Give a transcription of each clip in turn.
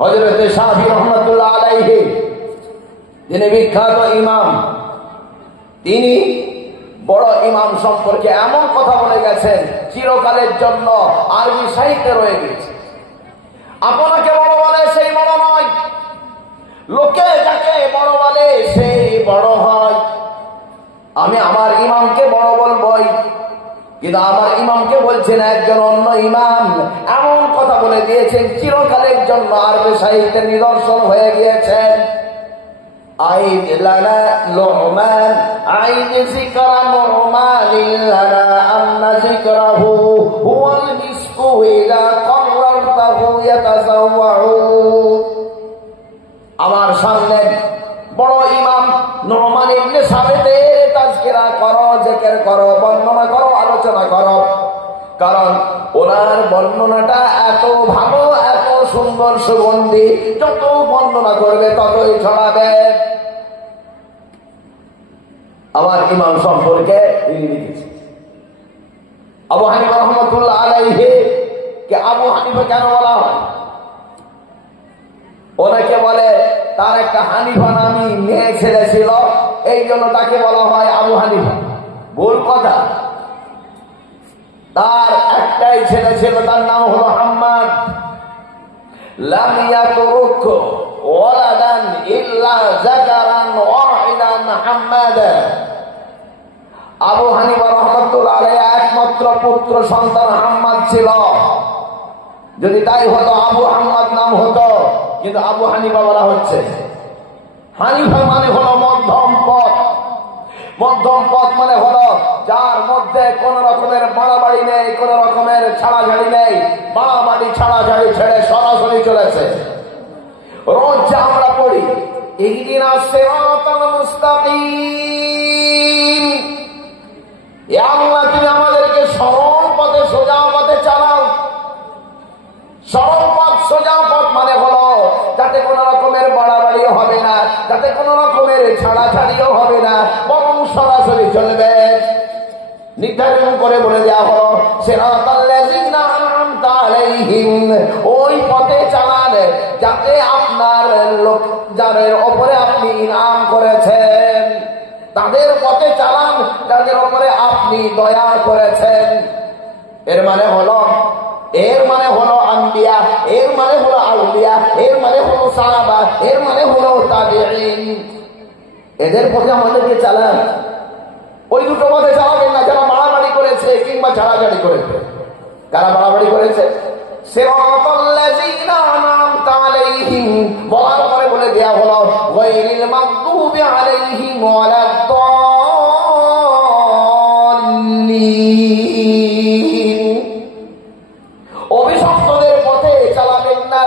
হযরত শাফি রহমাতুল্লাহ আলাইহি যিনি বিখ্যাত ইমাম, তিনি বড় ইমাম সম্পর্কে এমন কথা বলে গেছেন চিরকালের জন্য আরবি সাহিত্যে রয়ে গেছে। আপনাকে বড় বলে সেই বড় নয়, লোকে যাকে বড় বলে সেই বড় হয়। আমি আমার ইমামকে বড় বলবই, কিন্তু আমার ইমামকে বলছেন একজন অন্য ইমাম এমন কথা বলে দিয়েছেন চিরকালের জন্য আরবি সাহিত্যের নিদর্শন হয়ে গিয়েছেন। আইদ লানা লুহমান আইদ যিকরা মুরমালিন লানা আন্না যিকরাহু হুয়াল মিসকু ইযা qarrartahu ইয়াতাযাওয়াউ। আমার সামনে বড় ইমাম নুমান ইবনে সাবিতের তাজকিরা করো, জিকির করো, বর্ণনা করো, আলোচনা করো, কারণ ওনার বর্ণনাটা এত ভালো, এত সুন্দর, সুগন্ধি, যত বর্ণনা করবে ততই ছড়াবে। আমার ইমাম সম্পর্কে তিনি লিখেছেন আবু হানিফা রহমাতুল্লাহ আলাইহি কে আবু হানিফা কেন বলা হয়? ওনাকে বলে তার একটা হানিফা নামী মেয়ে ছেলে ছিল, এই জন্য তাকে বলা হয় আবু হানিফা। ভুল কথা। তার একটাই ছেলে ছিল, তার নাম হলো হাম্মাদ। লাম ইয়াতরুক ওয়ালাদান ইল্লা যাকারান ওয়াহিদান হাম্মাদান। আবু হানিফা রাহমাতুল্লাহ আলাইহি একমাত্র পুত্র সন্তান হাম্মাদ ছিল। যদি তাই হতো আবু হাম্মাদ নাম হতো, কিন্তু আবু হানিফা বলা হচ্ছে। হানিফা মানে হলো মধ্যম পথ। মধ্যম পথ মানে হলো যার মধ্যে কোন রকমের বাড়াবাড়ি নেই, কোন রকমের ছাড়াছাড়ি নেই, বাড়াবাড়ি ছাড়াছাড়ি ছেড়ে সরাসরি চলেছে। রোজ যা আমরা পড়ি ইহদিনাস সিরাতাল মুস্তাকিম, এ আল্লাহ তুমি আমাদেরকে সরল পথে, সোজা পথে চালাও। সরল পথ, সোজা পথ মানে হলো যাতে কোন রকমের বাড়াবাড়িও হবে না, যাতে কোন রকমের ছাড়াছাড়িও হবে না, বরং সরাসরি চলবে। নির্ধারণ করে বলে দেওয়া হলো সিরাতাল্লাযিনা আনআমতা আলাইহিম, ওই পথে চালান যাতে আপনার লোক যাদের উপরে আপনি ইনাম করেছেন, তাদের পথে চালান যাদের উপরে আপনি দয়া করেছেন। এর মানে হলো আম্বিয়া, এর মানে হলো আউলিয়া, এর মানে হলো সাহাবা, এর মানে হলো তাবেঈন। এদের পথে আমাদেরকে চালান। ওই দুটো পথে চালাবেন না যারা বাড়াবাড়ি করেছে কিংবা ছাড়াছাড়ি করেছে। কারা বাড়াবাড়ি করেছে? সিরাতাল্লাযিনা আনআমতা আলাইহিম বলার পরে বলে দেয়া হলো গায়রিল মাগদুবি আলাইহিম ওয়ালাদ-দাল্লিন। অভিশপ্তদের পথে চালাবেন না,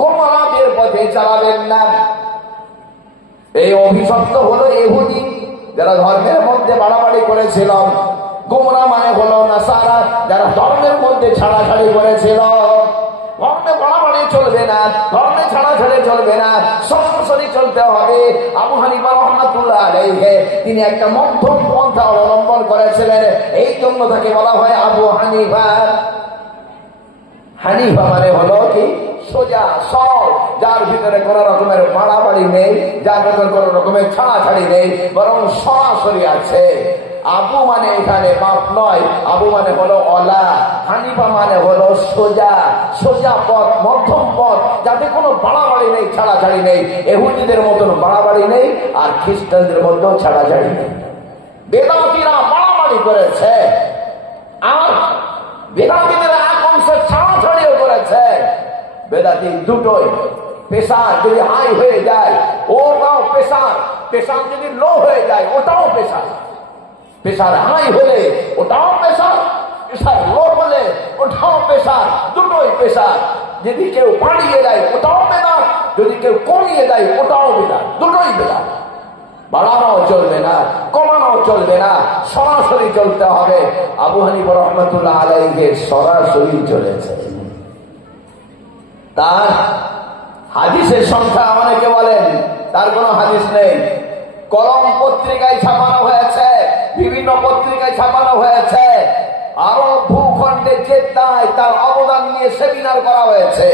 গোমরাহদের পথে চালাবেন না। এই অভিশপ্ত হলো ইহুদি, যারা ধর্মের মধ্যে বাড়াবাড়ি করেছিল। গোমরাহ মানে হলো নাসারা, যারা ধর্মের মধ্যে ছাড়াছাড়ি করেছিল। ধর্মে বাড়াবাড়ি চলবে না, ধর্মে ছাড়াছাড়ি চলবে না, সরাসরি চলতে হবে। আবু হানিফা রাহমাতুল্লাহ আলাইহি তিনি একটা মধ্যম পন্থা অবলম্বন করেছিলেন, এই জন্য তাকে বলা হয় আবু হানিফা। হানিফা মানে হলো কি? সোজা সরল, যার ভিতরে কোন রকমের বাড়াবাড়ি নেই, যার ভিতরে কোন রকমের ছাড়াছাড়ি নেই, বরং সরাসরি আছে। আবু মানে এখানে বাপ নয়, আবু মানে হলো অলা। হানিফা মানে হলো সোজা, সোজা পথ, মধ্যম পথ, যাতে কোনো বাড়াবাড়ি নেই, ছাড়াছাড়ি নেই। ইহুদিদের মতন বাড়াবাড়ি নেই, আর খ্রিস্টানদের মধ্যেও ছাড়াছাড়ি নেই। বেদাতীরা বাড়াবাড়ি করেছে, আর বেদাতীদের এক অংশ ছাড়াছাড়িও করেছে। বেদাতি দুটোই, প্রেসার যদি হাই হয়ে যায় ওটাও প্রেসার, প্রেসার যদি লো হয়ে যায় ওটাও প্রেসার। প্রেসার হাই হলে ওটাও প্রেসার, প্রেসার লো হলে ওটাও প্রেসার, দুটোই প্রেসার। যদি কেউ বাড়িয়ে দেয় ওটাও বেদাত, যদি কেউ কমিয়ে দেয় ওটাও বেদাত, দুটোই বেদাত। বাড়ানোও চলবে না, কমানো চলবে না, সরাসরি চলতে হবে। আবু হানিফা রাহমাতুল্লাহ আলাইহি সরাসরি চলেছে। তার হাদিসের সংখ্যা অনেকে বলেন তার কোনো হাদিস নেই। কলম পত্রিকায় ছাপানো হয়েছে, বিভিন্ন পত্রিকায় ছাপানো হয়েছে, আরো ভূখণ্ডে জেদ্দায় তার অবদান নিয়ে সেমিনার করা হয়েছে।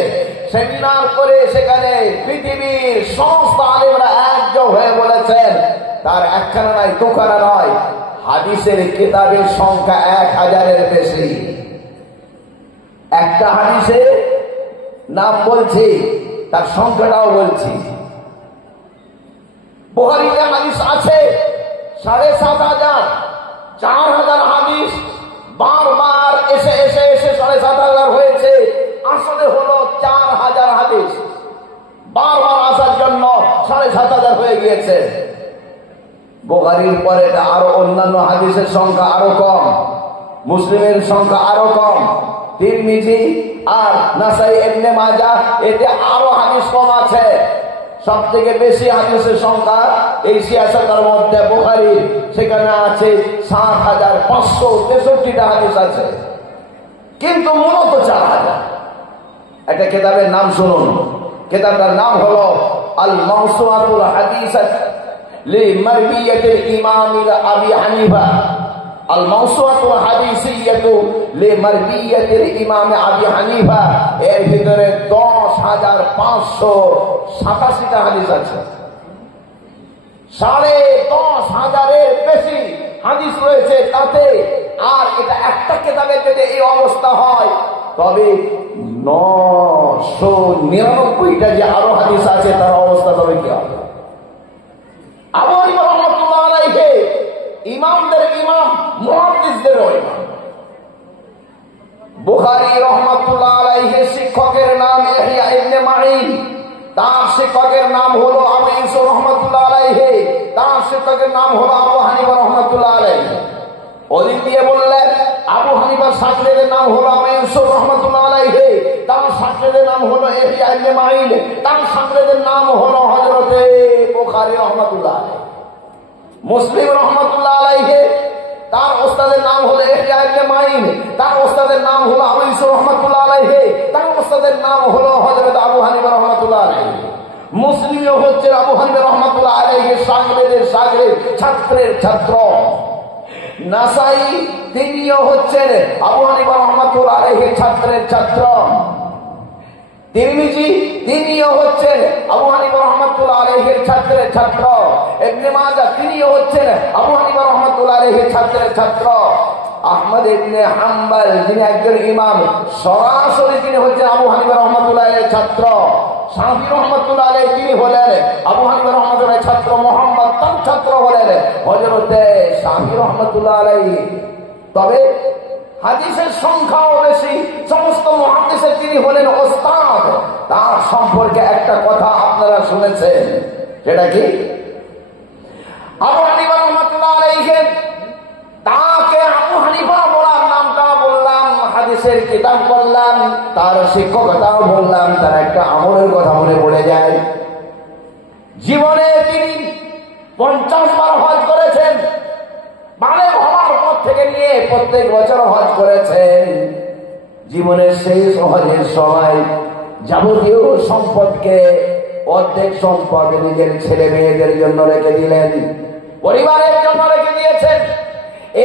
সেমিনার করে সেখানে পৃথিবীর সমস্ত আলেমরা একযোগ হয়ে বলেছেন, তার একখানা নয় দুখানা নয়, হাদিসের কিতাবের সংখ্যা 1000-এর বেশি। একটা হাদিসে নাম বলছি, তার সংখ্যাটাও বলছি। বুখারীতে হাদিস আছে 7,500, 4,000 হাদিস বারবার এসে এসে এসে 7,500 হয়েছে। আসলে হলো 4,000 হাদিস, বারবার আসার জন্য 7,500 হয়ে গিয়েছে। বুখারীর পরে আরো অন্যান্য হাদিসের সংখ্যা আরো কম, মুসলিমের সংখ্যা আরো কম, তিরমিজি আর নাসাই ইবনে মাজাহ এতে আরো হাদিস কম আছে। সব থেকে বেশি হাদিসের সংখ্যা এই 66টার মধ্যে বুখারী, সেখানে আছে 7,563টা হাদিস আছে, কিন্তু মূলত 4,000। একটা কিতাবের নাম শুনুন, কিতাবটার নাম হলো আল মাওসুআতুল হাদিস লিমারবিয়াতিল ইমাম আবি হানিফা। আল মাওসুআতুল হাদিসিয়াতু লিমারবিয়াতিল ইমাম আবি হানিফা, এর ভিতরে 10,587টা হাদিস আছে। 10,500-এর বেশি হাদিস রয়েছে তাতে। আর এটা একটা কিতাবের যদি এই অবস্থা হয়, তবে 999টা যে আরো হাদিস আছে তার অবস্থা তবে কি হবে? আবু হানিফা রাহমাতুল্লাহ আলাইহি ইমামদের ইমাম, মুহাদ্দিসদের ইমাম। বুখারী রাহমাতুল্লাহ আলাইহি শিক্ষকের নাম ইহয়া ইবনে মাঈন, তার শিক্ষকের নাম হলো আবু ইউসুফ রাহমাতুল্লাহ আলাইহি, তার শিক্ষকের নাম হলো আবু হানিফা রাহমাতুল্লাহ আলাইহি। ওদিন দিয়ে বললেন আবু হানিফার ছাত্রদের নাম হলো আবু ইউসুফ রাহমাতুল্লাহ আলাইহি, তার ছাত্রদের নাম হলো ইহয়া ইবনে মাঈন, তার ছাত্রদের নাম হলো হযরতে বুখারী রাহমাতুল্লাহ আলাইহি। মুসলিম রাহমাতুল্লাহ আলাইহি, তার ওস্তাদের নাম হলো ইহয়া ইবনে মাঈন, তার ওস্তাদের নাম হলো আবু ইউসুফ রাহমাতুল্লাহ আলাইহি, তার ওস্তাদের নাম হলো হযরত আবু হানিফা রাহমাতুল্লাহ আলাইহি। মুসলিমও হচ্ছে আবু হানিফা রাহমাতুল্লাহ আলাইহির শাগির্দের শাগির্দ, ছাত্রের ছাত্র। নাসাই তিনিও হচ্ছেন আবু হানিফা রাহমাতুল্লাহ আলাইহির ছাত্রের ছাত্র। তিরমিজি তিনিও হচ্ছেন আবু হানিফা রাহমাতুল্লাহ আলাইহির ছাত্রের ছাত্র। ইবনে মাজাহ তিনিও হচ্ছেন আবু হানিফা রাহমাতুল্লাহ আলাইহির ছাত্রের ছাত্র। আহমদ ইবনে হাম্বল যিনি একজন ইমাম, সরাসরি তিনি হচ্ছেন আবু হানিফা রাহমাতুল্লাহ আলাইহির ছাত্র। শাফি রাহমাতুল্লাহ আলাইহি তিনি হলেন আবু হানিফা রাহমাতুল্লাহ আলাইহির ছাত্র। মুহাম্মদ তার ছাত্র হলেন হযরতে শাফি রাহমাতুল্লাহ আলাইহি। তবে হাদিসের সংখ্যাও বেশি, সমস্ত মুহাদ্দিসের তিনি হলেন ওস্তাদ। তার সম্পর্কে একটা কথা আপনারা শুনেছেন, সেটা কি? আবু হানিফা রাহমাতুল্লাহ আলাইহি, তাকে আবু হানিফা বলার নামটা বললাম, হাদিসের কিতাব বললাম, তার শিক্ষকতাও বললাম, তার একটা আমলের কথা মনে পড়ে যায়। জীবনে তিনি 50 বার হজ করেছেন, বালেগ হওয়ার পর থেকে নিয়ে প্রত্যেক বছর হজ করেছেন। জীবনের শেষ হজের সময় যাবতীয় সম্পদকে, অর্ধেক সম্পদ নিজের ছেলে মেয়েদের জন্য রেখে দিলেন, পরিবারের জন্য রেখে দিয়েছেন।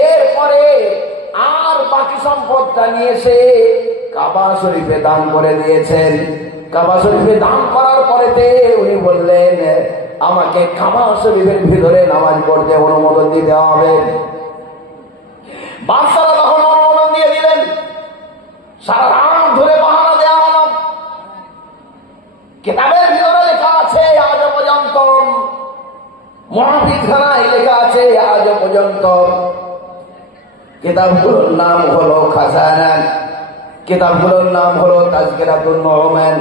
এরপরে আর বাকি সম্পদটা নিয়ে এসে কাবা শরীফে দান করে দিয়েছেন। কাবা শরীফে দান করার পরেতে উনি বললেন, আমাকে কাবা শরীফের ভিতরে নামাজ পড়তে অনুমোদন দিতে হবে। বাদশাহ তখন অনুমোদন দিয়ে দিলেন। সারা রাত ধরে পাহারা দেওয়া হল। কিতাবের ভিতরে লেখা আছে আজ পর্যন্ত, মুহাদ্দিসখানায় লেখা আছে আজ পর্যন্ত। কিতাবগুলোর নাম হলো খাজানা, কিতাবগুলোর নাম হলো তাজকিরাতুন নুমান,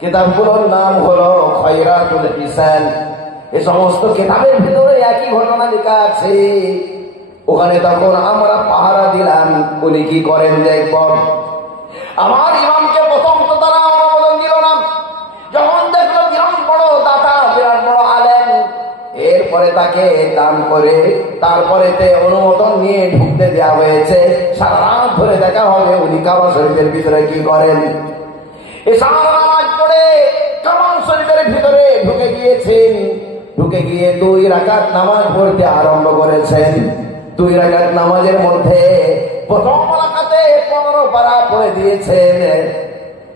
কিতাবগুলোর নাম হলো খয়রাতুল হিসান। এই সমস্ত কিতাবের ভিতরে একই ঘটনা লেখা আছে। ওখানে তখন আমরা পাহারা দিলাম, উনি কি করেন দেখব। আমার ইমামকে প্রথম তো তারা অনুমোদন দিল না। যখন দেখলো বিরাট বড় দাতা, বিরাট বড় আলেম, এরপরে তাকে দান করে তারপরে অনুমোদন নিয়ে ঢুকতে দেওয়া হয়েছে। সারা রাত ধরে দেখা হবে উনি কাবা শরীফের ভিতরে কি করেন। এশার নামাজ পড়ে কাবা শরীফের ভিতরে ঢুকে গিয়েছেন। ঢুকে গিয়ে 2 রাকাত নামাজ পড়তে আরম্ভ করেছেন। 2 রাকাত নামাজের মধ্যে প্রথম রাকাতে 15 পারা পড়ে দিয়েছেন।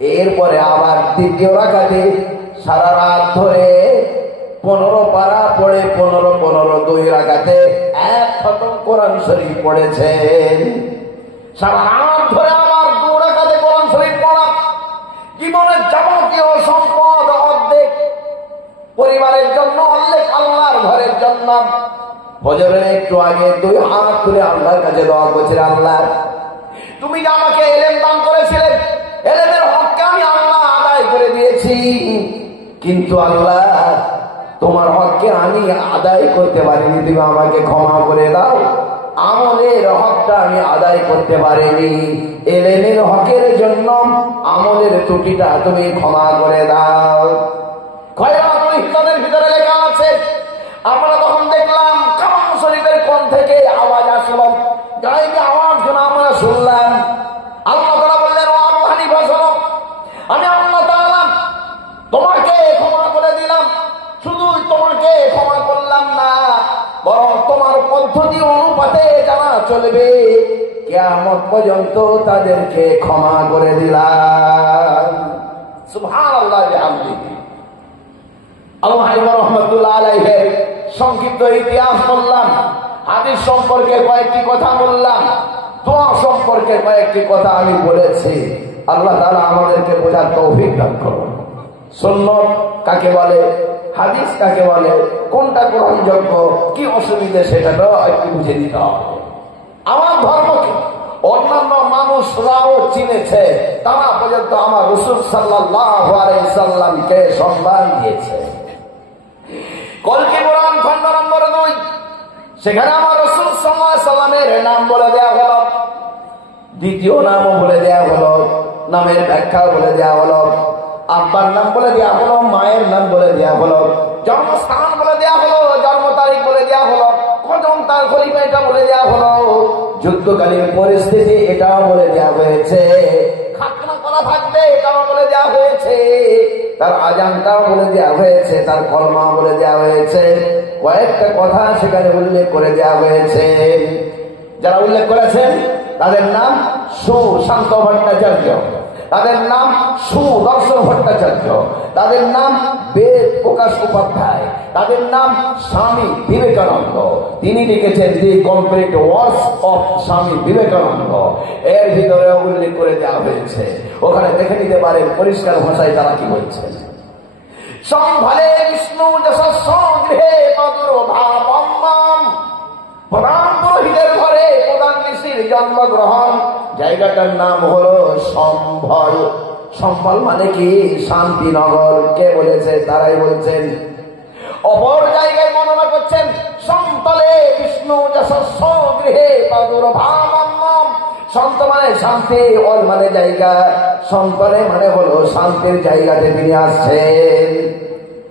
এরপরে আবার তৃতীয় রাকাতে সারা রাত ধরে 15 পারা পড়ে 15 2 রাকাতে 1 খতম কোরআন শরীফ পড়েছেন। সারা রাত ধরে আবার 2 রাকাতে কোরআন শরীফ পড়া, জীবনের যাবতীয় সম্পদ অর্ধেক পরিবারের জন্য, অর্ধেক আল্লাহর ঘরের জন্য। ফজরের একটু আগে 2 হাত তুলে আল্লাহর কাছে দোয়া করছে, আল্লাহ তুমি যে আমাকে এলেম দান করেছিলেন, এলেমের হককে আমি আল্লাহ আদায় করে দিয়েছি, কিন্তু আল্লাহ তোমার হককে আমি আদায় করতে পারিনি, তুমি আমাকে ক্ষমা করে দাও। আমলের হকটা আমি আদায় করতে পারিনি, এলেমের হকের জন্য আমলের ত্রুটিটা তুমি ক্ষমা করে দাও। খয়রাতুল হিকমতের ভিতরে লেখা আছে, আমরা তখন দেখলাম কালাম শরীফের কোণ থেকে আওয়াজ আসলো, গায়েবে আওয়াজ শুনে আমরা শুনলাম। আল্লাহ তাআলা বললেন, ও আবু হানিফা শোনো, আমি আল্লাহ তাআলা তোমাকে ক্ষমা করে দিলাম, শুধু তোমাকে ক্ষমা করলাম না, বরং তোমার পদ্ধতি অনুপাতে যারা চলবে কিয়ামত পর্যন্ত তাদেরকে ক্ষমা করে দিলাম। সুবহানাল্লাহ বিহামদিহি। আবু হানিফা রাহমাতুল্লাহ আলাইহির সংক্ষিপ্ত ইতিহাস বললাম, হাদিস সম্পর্কে কয়েকটি কথা বললাম, দোয়া সম্পর্কে কয়েকটি কথা আমি বলেছি। আল্লাহ তাআলা আমাদেরকে বোঝার তৌফিক দান করুন। সুন্নাত কাকে বলে, হাদিস কাকে বলে, কোনটা গ্রহণযোগ্য, কি অসুবিধে সেটাও একটু বুঝে দিতে হবে। আমার ধর্মকে অন্যান্য মানুষরাও চিনেছে, তারা পর্যন্ত আমার রাসূল সাল্লাল্লাহু আলাইহি সাল্লামকে সম্মান দিয়েছে। কলকি কোরআন খণ্ড নম্বর 2, সেখানে আমার রাসূল সাল্লাল্লাহু আলাইহি সাল্লামের নাম বলে দেওয়া হলো, দ্বিতীয় নামও বলে দেওয়া হলো, নামের ব্যাখ্যা বলে দেওয়া হলো, আব্বার নাম বলে দেওয়া হলো, মায়ের নাম বলে দেওয়া হলো, জন্মস্থান বলে দেওয়া হলো, জন্ম তারিখ বলে দেওয়া হলো, কখন তার খলিফা এটা বলে দেওয়া হলো, যুদ্ধকালীন পরিস্থিতি এটাও বলে দেওয়া হয়েছে, খাতনা করা থাকবে এটাও বলে দেওয়া হয়েছে, তার আজানটাও বলে দেওয়া হয়েছে, তার কলমা বলে দেওয়া হয়েছে, কয়েকটা কথা সেখানে উল্লেখ করে দেওয়া হয়েছে। যারা উল্লেখ করেছেন তাদের নাম সুশান্ত ভট্টাচার্য, তাদের নাম সুদর্শন ভট্টাচার্য, তাদের নাম বেদ প্রকাশ উপাধ্যায়, তাদের নাম স্বামী বিবেকানন্দ। তিনি লিখেছেন দি complete works of Swami Vivekananda. এর ভিতরে উল্লেখ করে দেওয়া হয়েছে, ওখানে দেখে নিতে পারেন পরিষ্কার ভাষায় তারা কি বলছেন। সম্ভালে বিষ্ণু যশস্ব গৃহে প্রাদুর্ভাবম, প্রধান পুরোহিতের ঘরে প্রধান ঋষির জন্মগ্রহণ। জায়গাটার নাম হলো সম্ভল। সম্ভল মানে কি? শান্তিনগর। কে বলেছে? তারাই বলছেন। অপর জায়গায় বর্ণনা করছেন সন্তলে বিষ্ণু যশস্ব গৃহে প্রাদুর্ভাবম। সন্ত মানে শান্তি, অল মানে জায়গা, সন্তলে মানে হলো শান্তির জায়গাতে তিনি আসছেন।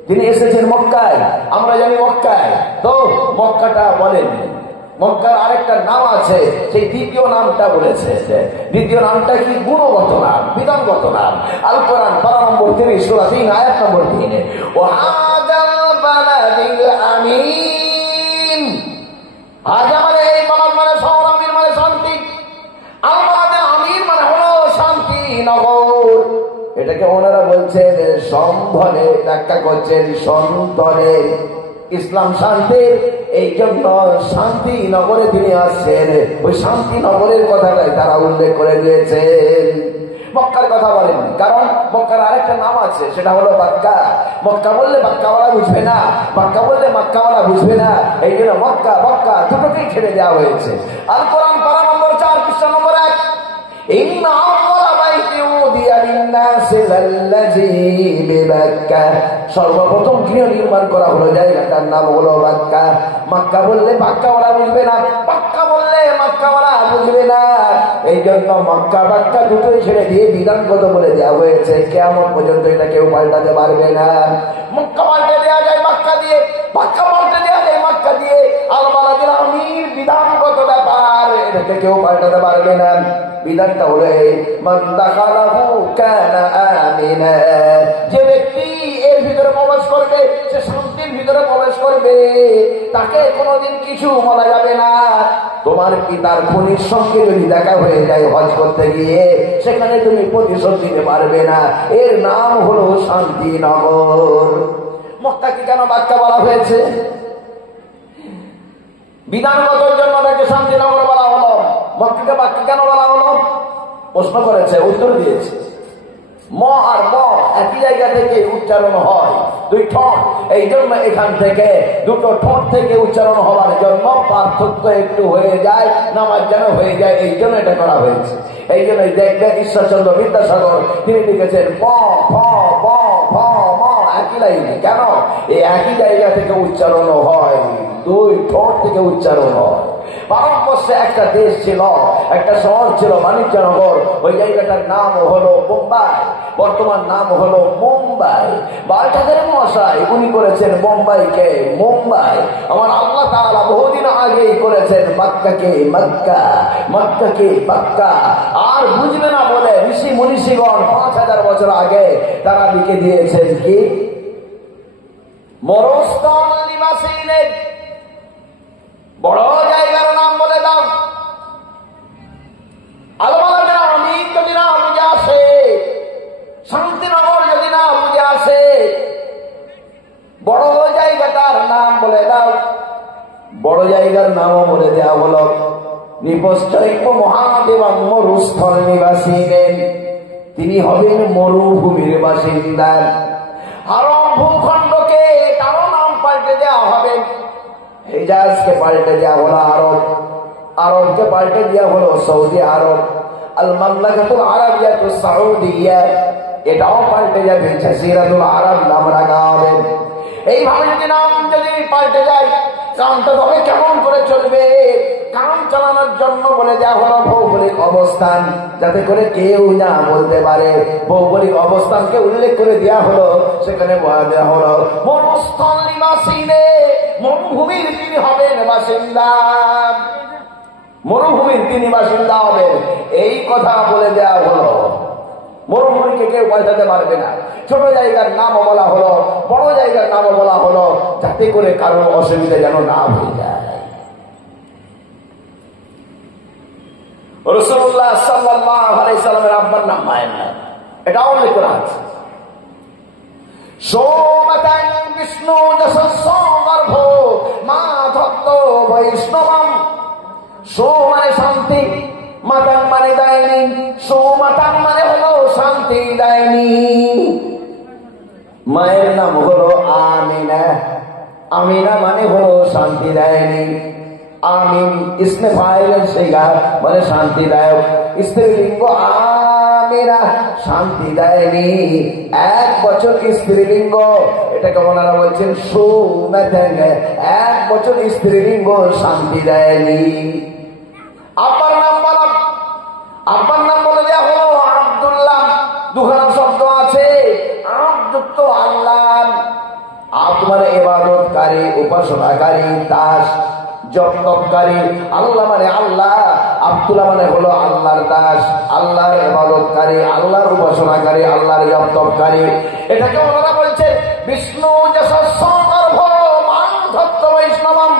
তিনি এসেছেন মক্কায়, আমরা জানি মক্কায়, তো মক্কাটা বলেন, মক্কার আরেকটা নাম আছে, সেই দ্বিতীয় নামটা বলেছে। দ্বিতীয় নামটা কি? গুণগত নাম, বিধানগত নাম। আল কোরআন পারা নম্বর 30 সূরা 3 আয়াত নম্বর 3, ও হাজাল বালাদিল আমিন। হাজা মানে এই বালাদ মানে শহর, আমিন মানে শান্তি, আল বালাদিল আমিন মানে হলো শান্তি নগর। এটাকে ওনারা বলছেন সম্ভলে, ব্যাখ্যা করছেন সন্তলে। ইসলাম শান্তির, এই জন্য শান্তি নগরে তিনি আসছেন। ওই শান্তি নগরের কথাটাই তারা উল্লেখ করে দিয়েছেন। মক্কার কথা বলেন, কারণ মক্কার আরেকটা নাম আছে, সেটা হলো মক্কা। মক্কা বললে মক্কাওয়ালা বুঝবে না, মক্কা বললে মক্কাওয়ালা বুঝবে না, এই জন্য মক্কা মক্কা দুটোকেই ছেড়ে দেওয়া হয়েছে। আল কোরআন পারা নম্বর 4 পৃষ্ঠা নম্বর 1, সর্বপ্রথম গৃহ নির্মাণ করা হলো, জায়গাটার নাম হলো মক্কা। মক্কা বললে মক্কাওয়ালা বুঝবে না, মক্কা বললে মক্কাওয়ালা বুঝবে না, এই জন্য মক্কা মক্কা দুটোই ছেড়ে দিয়ে বিধানগত বলে দেওয়া হয়েছে। কিয়ামত পর্যন্ত এটা কেউ পাল্টাতে পারবে না। মক্কা পাল্টে দেওয়া যায় মক্কা দিয়ে, মক্কা পাল্টে দেওয়া যায় মক্কা দিয়ে। আল বালাদিল আমিন বিধানগত ব্যাপার, এটাকে কেউ পাল্টাতে পারবে না। বিধানটা হলো মান দাখালাহু কানা আমিনা, যে ব্যক্তি এর ভিতরে প্রবেশ করবে সে শান্তি মসজিদের ভিতরে প্রবেশ করবে তাকে কোনোদিন কিছু বলা যাবে না। তোমার পিতার খুনির সঙ্গে যদি দেখা হয়ে যায় হজ করতে গিয়ে, সেখানে তুমি প্রতিশোধ দিতে পারবে না। এর নাম হলো শান্তিনগর। মক্কাকে কেন বাক্যা বলা হয়েছে? বিধানগত জন্য তাকে শান্তিনগর বলা হলো। মক্কাকে বাক্য কেন বলা হলো? প্রশ্ন করেছে, উত্তর দিয়েছে। ম আর ম একই জায়গা থেকে উচ্চারণ হয়, দুই ঠোঁট, এই জন্য এখান থেকে দুটো ঠোঁট থেকে উচ্চারণ হওয়ার জন্য পার্থক্য একটু হয়ে যায়, নামাজ যেন হয়ে যায়, এই জন্য এটা করা হয়েছে। এই জন্যই দেখবেন ঈশ্বরচন্দ্র বিদ্যাসাগর তিনি লিখেছেন ম ফ ব ভ ম একই লাইনে। কেন? এই একই জায়গা থেকে উচ্চারণ হয়, দুই ঠোঁট থেকে উচ্চারণ হয়। ভারতবর্ষে একটা দেশ ছিল, একটা শহর ছিল বাণিজ্যনগর, ওই জায়গাটার নাম হলো বোম্বাই, বর্তমান নাম হলো মুম্বাই। বালটাদের মশাই উনি করেছেন বোম্বাইকে মুম্বাই। আমার আল্লাহ তাআলা বহুদিন আগেই করেছেন মক্কাকে মক্কা, মক্কাকে মক্কা। আর বুঝবে না বলে ঋষি মনীষীগণ 5000 বছর আগে তারা লিখে দিয়েছেন কি মরুস্থল নিবাসীদের বড় জায়গার নাম বলে দাও। আলমালাদের অমিত যদি না বুঝে আসে, শান্তিনগর যদি না বুঝে আসে, বড় জায়গাটার নাম বলে দাও। বড় জায়গার নামও বলে দেওয়া হলো নিপশ্চৈব মহাদেবং মরুস্থল নিবাসীদের। তিনি হবেন মরুভূমির বাসিন্দা। আরব ভূখণ্ডকে তারও নাম পাল্টে দেওয়া হবে। হিজাজকে পাল্টে দেওয়া হলো আরব, আরবকে পাল্টে দেওয়া হলো সৌদি আরব। আল মামলাকাতুল আরাবিয়াতুস সাউদিয়া এটাও পাল্টে যাবে, জাজিরাতুল আরব নাম রাখা হবে। এইভাবে যদি নাম যদি পাল্টে যায়, কামটা তবে কেমন করে চলবে? কাম চালানোর জন্য বলে দেওয়া হলো ভৌগোলিক অবস্থান, যাতে করে কেউ না বলতে পারে। ভৌগোলিক অবস্থানকে উল্লেখ করে দেওয়া হলো, সেখানে বলা দেওয়া হলো মরুস্থল নিবাসীরে, মরুভূমির তিনি হবেন বাসিন্দা, মরুভূমির তিনি বাসিন্দা হবেন, এই কথা বলে দেওয়া হলো। মরুভূমিকে কেউ পৌঁছাতে পারবে না। ছোট জায়গার নামও বলা হলো, বড় জায়গার নামও বলা হলো, যাতে করে কারোর অসুবিধা যেন না হয়ে যায়। রাসূলুল্লাহ সাল্লাল্লাহু আলাইহি সাল্লামের আব্বার নাম মায়ের নাম, এটাও উল্লেখ করা আছে। সোমতাং বিষ্ণু যশস্য গর্ভ মা ধত্ত বৈষ্ণবম। সো মানে শান্তি, মাতাং মানে দায়নি, সোমাতাং মানে হলো শান্তি দায়নি। মায়ের নাম হলো আমিনা, আমিনা মানে হলো শান্তি দায়নি। আমিন ইসমে ফাইলের সিগা মানে শান্তিদায়ক, স্ত্রীলিঙ্গ আমিনা শান্তি দায়নি। 1 বছর স্ত্রীলিঙ্গ, এটাকে ওনারা বলছেন সুমাতাং, 1 বছর স্ত্রীলিঙ্গ শান্তি দেয়নি। আব্বার নাম বলা, আব্বার নাম বলে দেওয়া হলো আব্দুল্লাহ। দুখানা শব্দ আছে, আব্দুত আল্লাহ। আব্দ মানে ইবাদতকারী, উপাসনাকারী, দাস, জপকারী। আল্লাহ মানে আল্লাহ, আব্দুল্লাহ মানে হলো আল্লাহর দাস, আল্লাহর ইবাদতকারী, আল্লাহর উপাসনাকারী, আল্লাহর জপকারী। এটাকে ওনারা বলছে বিষ্ণু যশস্য গর্ভ মান ধত্ত বৈষ্ণবম।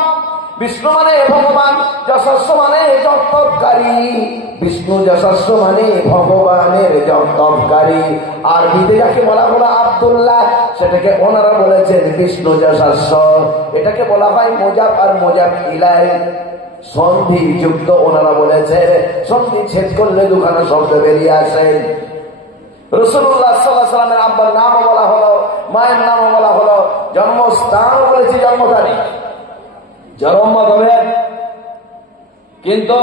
বিষ্ণু মানে ভগবান, যশস্ব মানে জপকারী। বিষ্ণু যশস্ব মানে ভগবানের জপকারী। আর বিদে যাকে বলা হলো আব্দুল্লাহ, সেটাকে ওনারা বলেছেন বিষ্ণু যশস্ব। এটাকে বলা হয় মোজাব আর মোজাব ইলাই, সন্ধি যুক্ত। ওনারা বলেছেন সন্ধি ছেদ করলে দুখানা শব্দ বেরিয়ে আসে। রাসূলুল্লাহ সাল্লাল্লাহু আলাইহি ওয়াসাল্লামের আব্বার নামও বলা হলো, মায়ের নামও বলা হলো, জন্মস্থানও বলেছি, জন্ম তারিখ জন্ম হবে। কিন্তু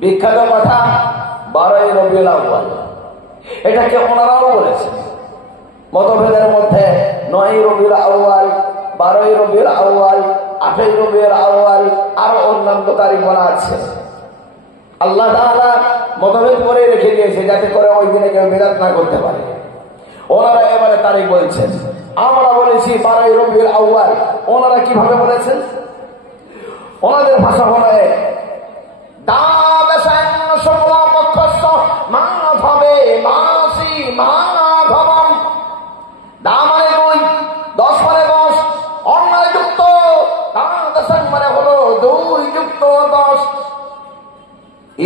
বিখ্যাত কথা 12ই রবিউল আউয়াল, এটাকে ওনারাও বলেছে। মতভেদের মধ্যে 9ই রবিউল আউয়াল, 12ই রবিউল আউয়াল, 8ই রবিউল আউয়াল, আরো অন্যান্য তারিখ বলা আছে। আল্লাহ তাআলা মতভেদ করে রেখে দিয়েছে, যাতে করে ওই দিনে কেউ বিরাট না করতে পারে। ওনারা এবারে তারিখ বলছেন, আমরা বলেছি 12ই রবিউল আউয়াল। ওনারা কিভাবে বলেছেন? ওনাদের ভাষা হলো মাধবে মাসি মাধবম। দা মানে 2, 10 মানে 10,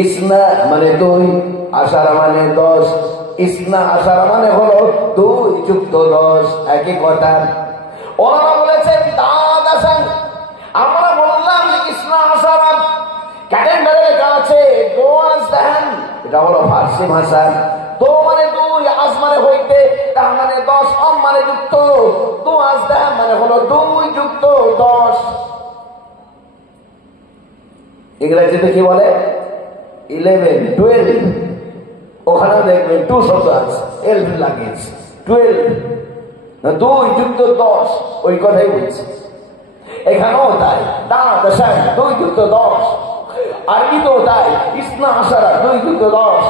ইসনা মানে 2, আশারা মানে 10, ইসনা আশারা মানে হলো 2 যুক্ত 10, একই কথা। ওনারা বলেছেন দাদাসান, আমরা বললাম যে ইসনা আশারা ক্যালেন্ডারে লেখা আছে দোয়াজ দেন, এটা হলো ফার্সি ভাষা। দো মানে 2, আজ মানে হইতে, তা মানে 10, অম মানে যুক্ত, দোয়াজ দেন মানে হলো 2 যুক্ত 10। ইংরেজিতে কি বলে 11, 12, ওখানেও দেখবেন 2 শব্দ আছে, 11 লাগিয়েছে, 12 না 2 যুক্ত 10, ওই কথাই বলছে। এখানেও তাই, দাসান 2 যুক্ত 10, আরবিতেও তাই, ইসনা আশারা 2 যুক্ত 10,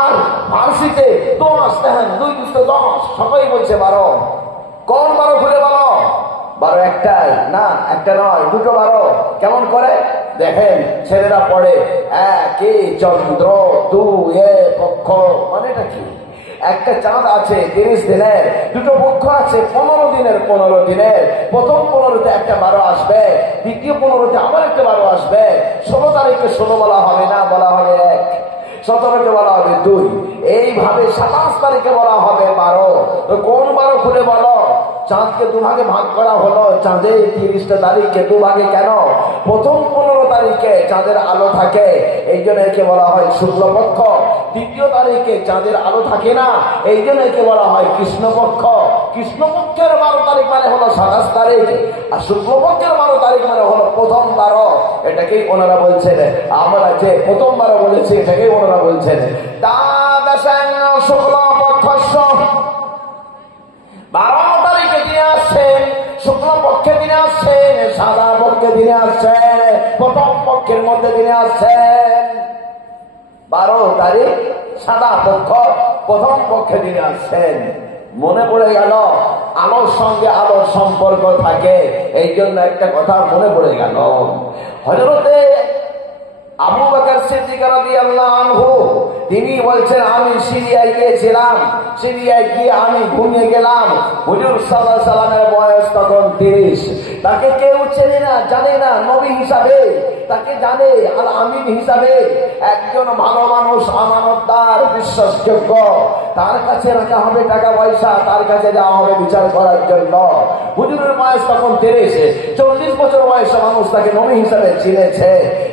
আর ফার্সিতে 2 যুক্ত 10, সবাই বলছে 12। কোন 12 খুলে বলো? 12 একটাই না, একটা নয়, 2 12। কেমন করে দেখেন, ছেলেরা পড়ে 1 চন্দ্র 2 পক্ষ, মানে এটা কি? একটা চাঁদ আছে 30 দিনের, 2 পক্ষ আছে 15 দিনের, 15 দিনের প্রথম 15তে একটা 12 আসবে, দ্বিতীয় 15তে আবার একটা 12 আসবে। 16 তারিখে 16 বলা হবে না, বলা হবে 1, 17কে বলা হবে 2, এইভাবে 27 তারিখে বলা হবে 12। তো কোন 12 খুলে বলো? চাঁদকে 2 ভাগে ভাগ করা হলো, চাঁদের 30টা তারিখে 2 ভাগে কেন? প্রথম 15 তারিখে চাঁদের আলো থাকে, এই জন্য একে বলা হয় শুক্লপক্ষ। দ্বিতীয় তারিখে চাঁদের আলো থাকে না, এই জন্য একে বলা হয় কৃষ্ণপক্ষ। কৃষ্ণপক্ষের 12 তারিখ মানে হলো 27 তারিখ, আর শুক্লপক্ষের 12 তারিখ মানে হলো প্রথম 12। এটাকেই ওনারা বলছেন, আমরা যে প্রথম 12 বলেছি এটাকেই ওনারা বলছেন দ্বাদশাং শুক্লপক্ষ। 12 তারিখে দিনে আসছেন, শুক্লপক্ষে দিনে আসছেন, সাদা পক্ষে দিনে আসছেন, প্রথম পক্ষের মধ্যে দিনে আসছেন। 12 তারিখ সাদা পক্ষ, প্রথম পক্ষে দিনে আসছেন। মনে পড়ে গেল, আলোর সঙ্গে আলোর সম্পর্ক থাকে, এই জন্য একটা কথা মনে পড়ে গেল। হযরতে আবু বকর সিদ্দিক রাদিয়াল্লাহু আনহু তিনি বলছেন, আমি সিরিয়ায় গিয়েছিলাম, সিরিয়ায় গিয়ে আমি ঘুমিয়ে গেলাম। হুজুর সাল্লাল্লাহু আলাইহি সাল্লামের বয়স তখন 30। তাকে কেউ চেনে না, জানে না নবী হিসাবে, তাকে জানে আল আমিন হিসাবে, একজন ভালো মানুষ, আমানতদার, বিশ্বাসযোগ্য। তার কাছে রাখা হবে টাকা পয়সা, তার কাছে যাওয়া হবে বিচার করার জন্য। হুজুরের বয়স তখন 30, 40 বছর বয়সে মানুষ তাকে নবী হিসাবে চিনেছে।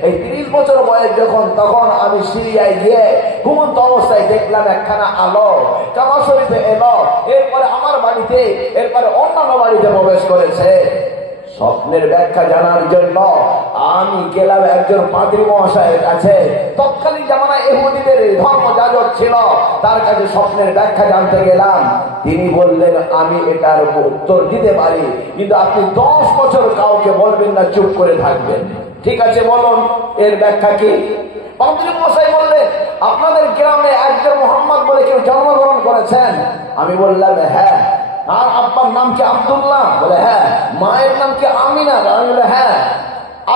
এই 30 বছর বয়স যখন, তখন আমি সিরিয়ায় গিয়ে ঘুমন্ত অবস্থায় দেখলাম একখানা আলো কাবা শরীফে এলো, এরপরে আমার বাড়িতে, এরপরে অন্যান্য বাড়িতে প্রবেশ করেছে। স্বপ্নের ব্যাখ্যা জানার জন্য আমি গেলাম একজন পাদ্রী মহাশয়ের কাছে। তৎকালীন জামানায় ইহুদিদের ধর্মযাজক ছিল, তার কাছে স্বপ্নের ব্যাখ্যা জানতে গেলাম। তিনি বললেন, আমি এটার উত্তর দিতে পারি, কিন্তু আপনি 10 বছর কাউকে বলবেন না, চুপ করে থাকবেন। ঠিক আছে, বলুন এর ব্যাখ্যা কি? পাদ্রী মশাই বললেন, আপনাদের গ্রামে একজন মোহাম্মদ বলে কেউ জন্মগ্রহণ করেছেন? আমি বললাম হ্যাঁ। আর আব্বার নাম কি আব্দুল্লাহ? বলে হ্যাঁ। মায়ের নাম কি আমিনা? আমি বলে হ্যাঁ।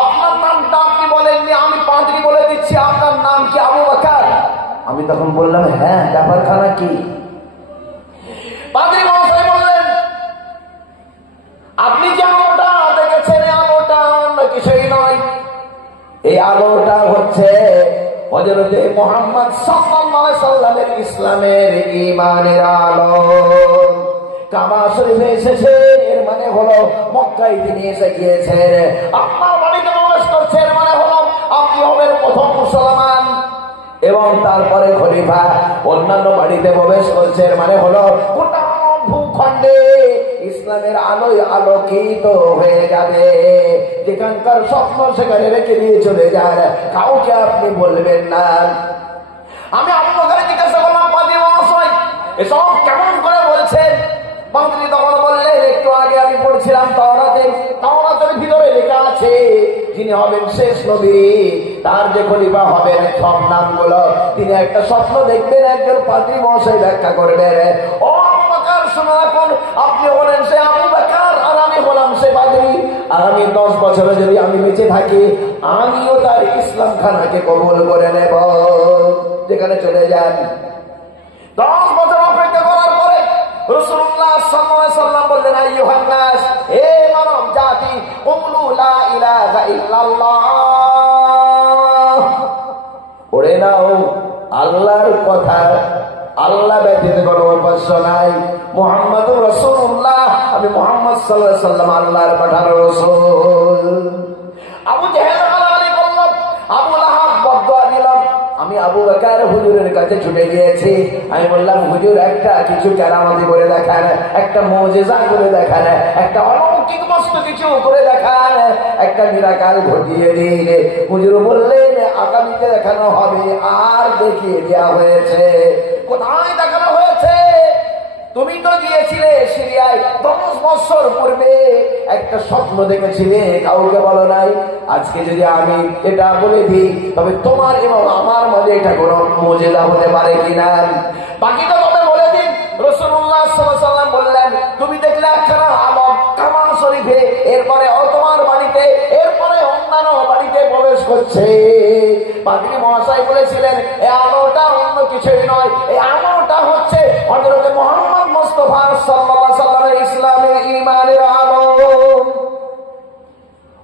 আপনার নামটা আপনি বলেননি, আমি পাদ্রী বলে দিচ্ছি, আপনার নাম কি আবু বকর? আমি তখন বললাম হ্যাঁ, ব্যাপারখানা কি? পাদ্রী মহাশয় বললেন, আপনি যে আলোটা দেখেছেন, আলোটা অন্য কিছুই নয়, এই আলোটা হচ্ছে হযরতে মুহাম্মদ সাল্লাল্লাহু আলাইহি সাল্লামের ইসলামের ঈমানের আলো। কাবা শরীফে এসেছে, এর মানে হলো মক্কায় তিনি এসে গিয়েছেন। আপনার বাড়িতে প্রবেশ করছে, এর মানে হলো আপনি হবেন প্রথম মুসলমান, এবং তারপরে খলিফা। অন্যান্য বাড়িতে প্রবেশ করছে, এর মানে হলো গোটা ভূখণ্ডে ইসলামের আলোয় আলোকিত হয়ে যাবে। যেখানকার স্বপ্ন সেখানে রেখে দিয়ে চলে যান, কাউকে আপনি বলবেন না। আমি আপনাদের জিজ্ঞাসা করলাম, পাদ্রী মহাশয় এসব কেমন করে বলছেন? পাদ্রী তখন বললেন, একটু আগে আমি পড়ছিলাম তাওরাতের ভিতরে লেখা আছে, যিনি হবেন শেষ নবী, তার যে খলিফা হবেন, সব নামগুলো তিনি একটা স্বপ্ন দেখবেন, একজন পাদ্রী মহাশয় ব্যাখ্যা করবেন। ও আবু বকর, শুনে রাখুন, আপনি বলেন সে আবু বকর, আর আমি বললাম সে পাদ্রী। আগামী 10 বছরে যদি আমি বেঁচে থাকি, আমিও তার ইসলাম খানাকে কবুল করে নেব। যেখানে চলে যান। 10 বছর অপেক্ষা করার পরে রাসূলুল্লাহ সাল্লাল্লাহু আলাইহি ওয়াসাল্লাম বললেন, আইয়ুহান নাস, হে মানব জাতি, কুলু লা ইলাহা ইল্লাল্লাহ, পড়ে নাও আল্লাহর কথা, আল্লাহ ব্যতীত কোনো উপাস্য নাই, মুহাম্মাদুর রাসূলুল্লাহ, আমি মুহাম্মদ সাল্লাল্লাহু আলাইহি ওয়াসাল্লাম আল্লাহর পাঠানো রাসূল। আবু জেহেল গালাগালি করল, আবু লাহাব বদদুয়া দিল। আমি আবু বকর হুজুরের কাছে ছুটে গিয়েছি, আমি বললাম হুজুর একটা কিছু কেরামতি করে দেখান, একটা মুজিজা করে দেখান, একটা অলৌকিক বস্তু কিছু করে দেখান, একটা মিরাকেল ঘটিয়ে দিন। হুজুর বললেন আগামীতে দেখানো হবে। আর দেখিয়ে দেওয়া হয়েছে। কোথায় দেখানো হয়েছে? তুমি তো গিয়েছিলে সিরিয়ায় 10 বছর পূর্বে, একটা স্বপ্ন দেখেছিলে, কাউকে বলো নাই। আজকে যদি আমি এটা বলে দিই তবে তোমার এবং আমার মধ্যে এটা কোনো মুজিজা হতে পারে কিনা? বাকি তো তবে বলে দিন। রাসূলুল্লাহ সাল্লাল্লাহু আলাইহি ওয়াসাল্লাম বললেন তুমি দেখলে একখানা আলো কাবা শরীফে, এরপরে তোমার বাড়িতে, এরপরে অন্যান্য বাড়িতে প্রবেশ করছে। পাদ্রী মহাশয় বলেছিলেন এই আলোটা অন্য কিছুই নয়, এই আলোটা হচ্ছে হযরত মুহাম্মদ মুস্তাফা সাল্লাল্লাহু আলাইহি ওয়াসাল্লামের ইসলামের ঈমানের আলো।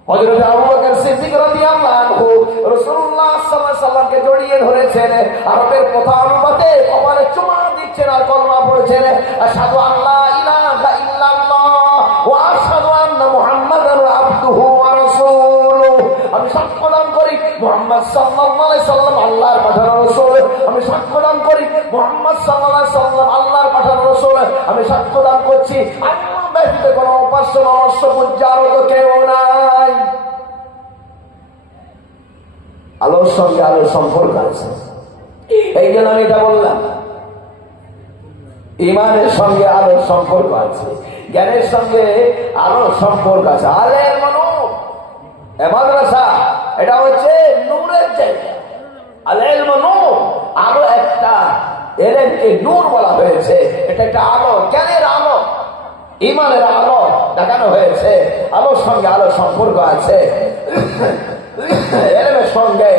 হযরত আবু বকর সিদ্দিক রাদিয়াল্লাহু আনহু রাসূলুল্লাহ সাল্লাল্লাহু আলাইহি ওয়াসাল্লামকে জড়িয়ে ধরেছেন, আরবের প্রথা অনুপাতে কপালে চুমা দিচ্ছেন আর কলমা পড়ছেন, আশহাদু আল্লা ইলাহা ইল্লাল্লাহ ওয়া আশহাদু আন্না মুহাম্মাদান আবদুহু ওয়া রাসূলুহু। আমি সাক্ষ্যদান করি মুহাম্মদ সাল্লাল্লাহু আলাইহি ওয়াসাল্লাম আল্লাহর পাঠানো রাসূল। আমি সাক্ষ্যদান করি মুহাম্মদ সাল্লাল্লাহু আলাইহি ওয়াসাল্লাম আল্লাহর পাঠানো রাসূল। আমি সাক্ষ্যদান করছি আল্লাহ ব্যতীত কোনো উপাস্য নমস্য পূজ্যারত কেউ নাই। আলোর সঙ্গে আলোর সম্পর্ক আছে, এই জন্য আমি এটা বললাম। ইমানের সঙ্গে আলোর সম্পর্ক আছে, জ্ঞানের সঙ্গে আলোর সম্পর্ক আছে। আলের মানুষ মাদ্রাসা এটা হচ্ছে নূরের জায়গা। আলের মানুষ আলো একটা, এলেমকে নূর বলা হয়েছে, এটা একটা আলো, জ্ঞানের আলো, ইমানের আলো দেখানো হয়েছে। আলোর সঙ্গে আলোর সম্পর্ক আছে, এলেমের সঙ্গে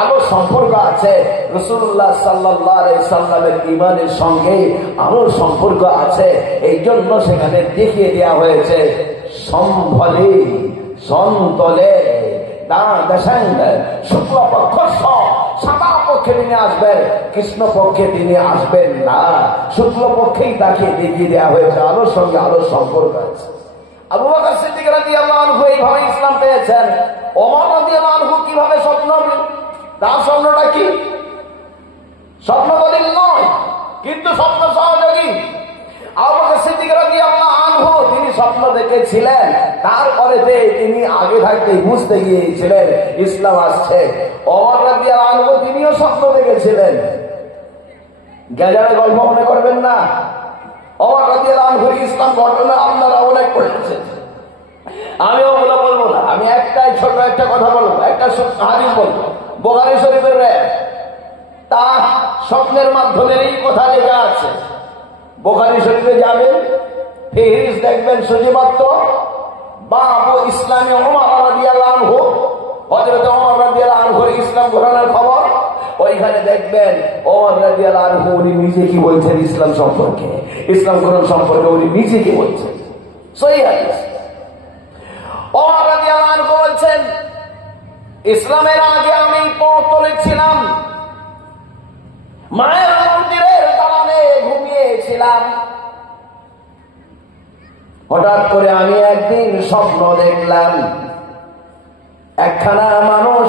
আলোর সম্পর্ক আছে। রাসূলুল্লাহ সাল্লাল্লাহু আলাইহি ওয়াসাল্লামের ঈমানের সঙ্গে আলোর সম্পর্ক আছে। এই জন্য সেখানে দেখিয়ে দেওয়া হয়েছে সম্ভলে সন্তলে শুক্ল পক্ষ সাদা পক্ষে তিনি আসবেন, কৃষ্ণ পক্ষে তিনি আসবেন না। শুক্ল পক্ষেই তাকে দেখিয়ে দেওয়া হয়েছে আলোর সঙ্গে আলোর সম্পর্ক আছে। আবু বকর সিদ্দিক রাদিয়াল্লাহু আনহু এইভাবে ইসলাম পেয়েছেন। ওমর রাদিয়াল্লাহু আনহু কিভাবে স্বপ্ন পেলেন? তার স্বপ্নটা কি? স্বপ্ন দলিল নয়, কিন্তু স্বপ্ন সহযোগী। আবু বকর সিদ্দিক রাদিয়াল্লাহু আনহু তিনি স্বপ্ন দেখেছিলেন, তারপরে তিনি আগে থাকতে বুঝতে গিয়েছিলেন ইসলাম আসছে। ওমর রাদিয়াল্লাহু আনহু তিনিও স্বপ্ন দেখেছিলেন। গেজারের গল্প মনে করবেন না? ওমর রাদিয়াল্লাহু আনহু ইসলাম ঘটনা আপনারা অনেক পড়েছেন, আমি ওগুলো বলবো না। আমি একটাই ছোট একটা কথা বলবো, একটা হাদিস বলবো, বুখারী শরীফের তা স্বপ্নের মাধ্যমে এই কথা লেখা আছে। বুখারী শরীফে যাবেন, ফিহরিস দেখবেন শুধুমাত্র বাবু ইসলামী ওমর রাদিয়াল্লাহু আনহু, হযরত ওমর রাদিয়াল্লাহু আনহুর ইসলাম গ্রহণের খবর। ওইখানে দেখবেন ওমর রাদিয়াল্লাহু আনহু উনি নিজে কি বলছেন ইসলাম সম্পর্কে, ইসলাম গ্রহণ সম্পর্কে উনি নিজে কি বলছেন। সহিহ হাদিস। ওমর রাদিয়াল্লাহু আনহু বলছেন ইসলামের আগে আমি পথ চলেছিলাম, মায়ের মন্দিরের দালানে ঘুমিয়েছিলাম। হঠাৎ করে আমি একদিন স্বপ্ন দেখলাম, একখানা মানুষ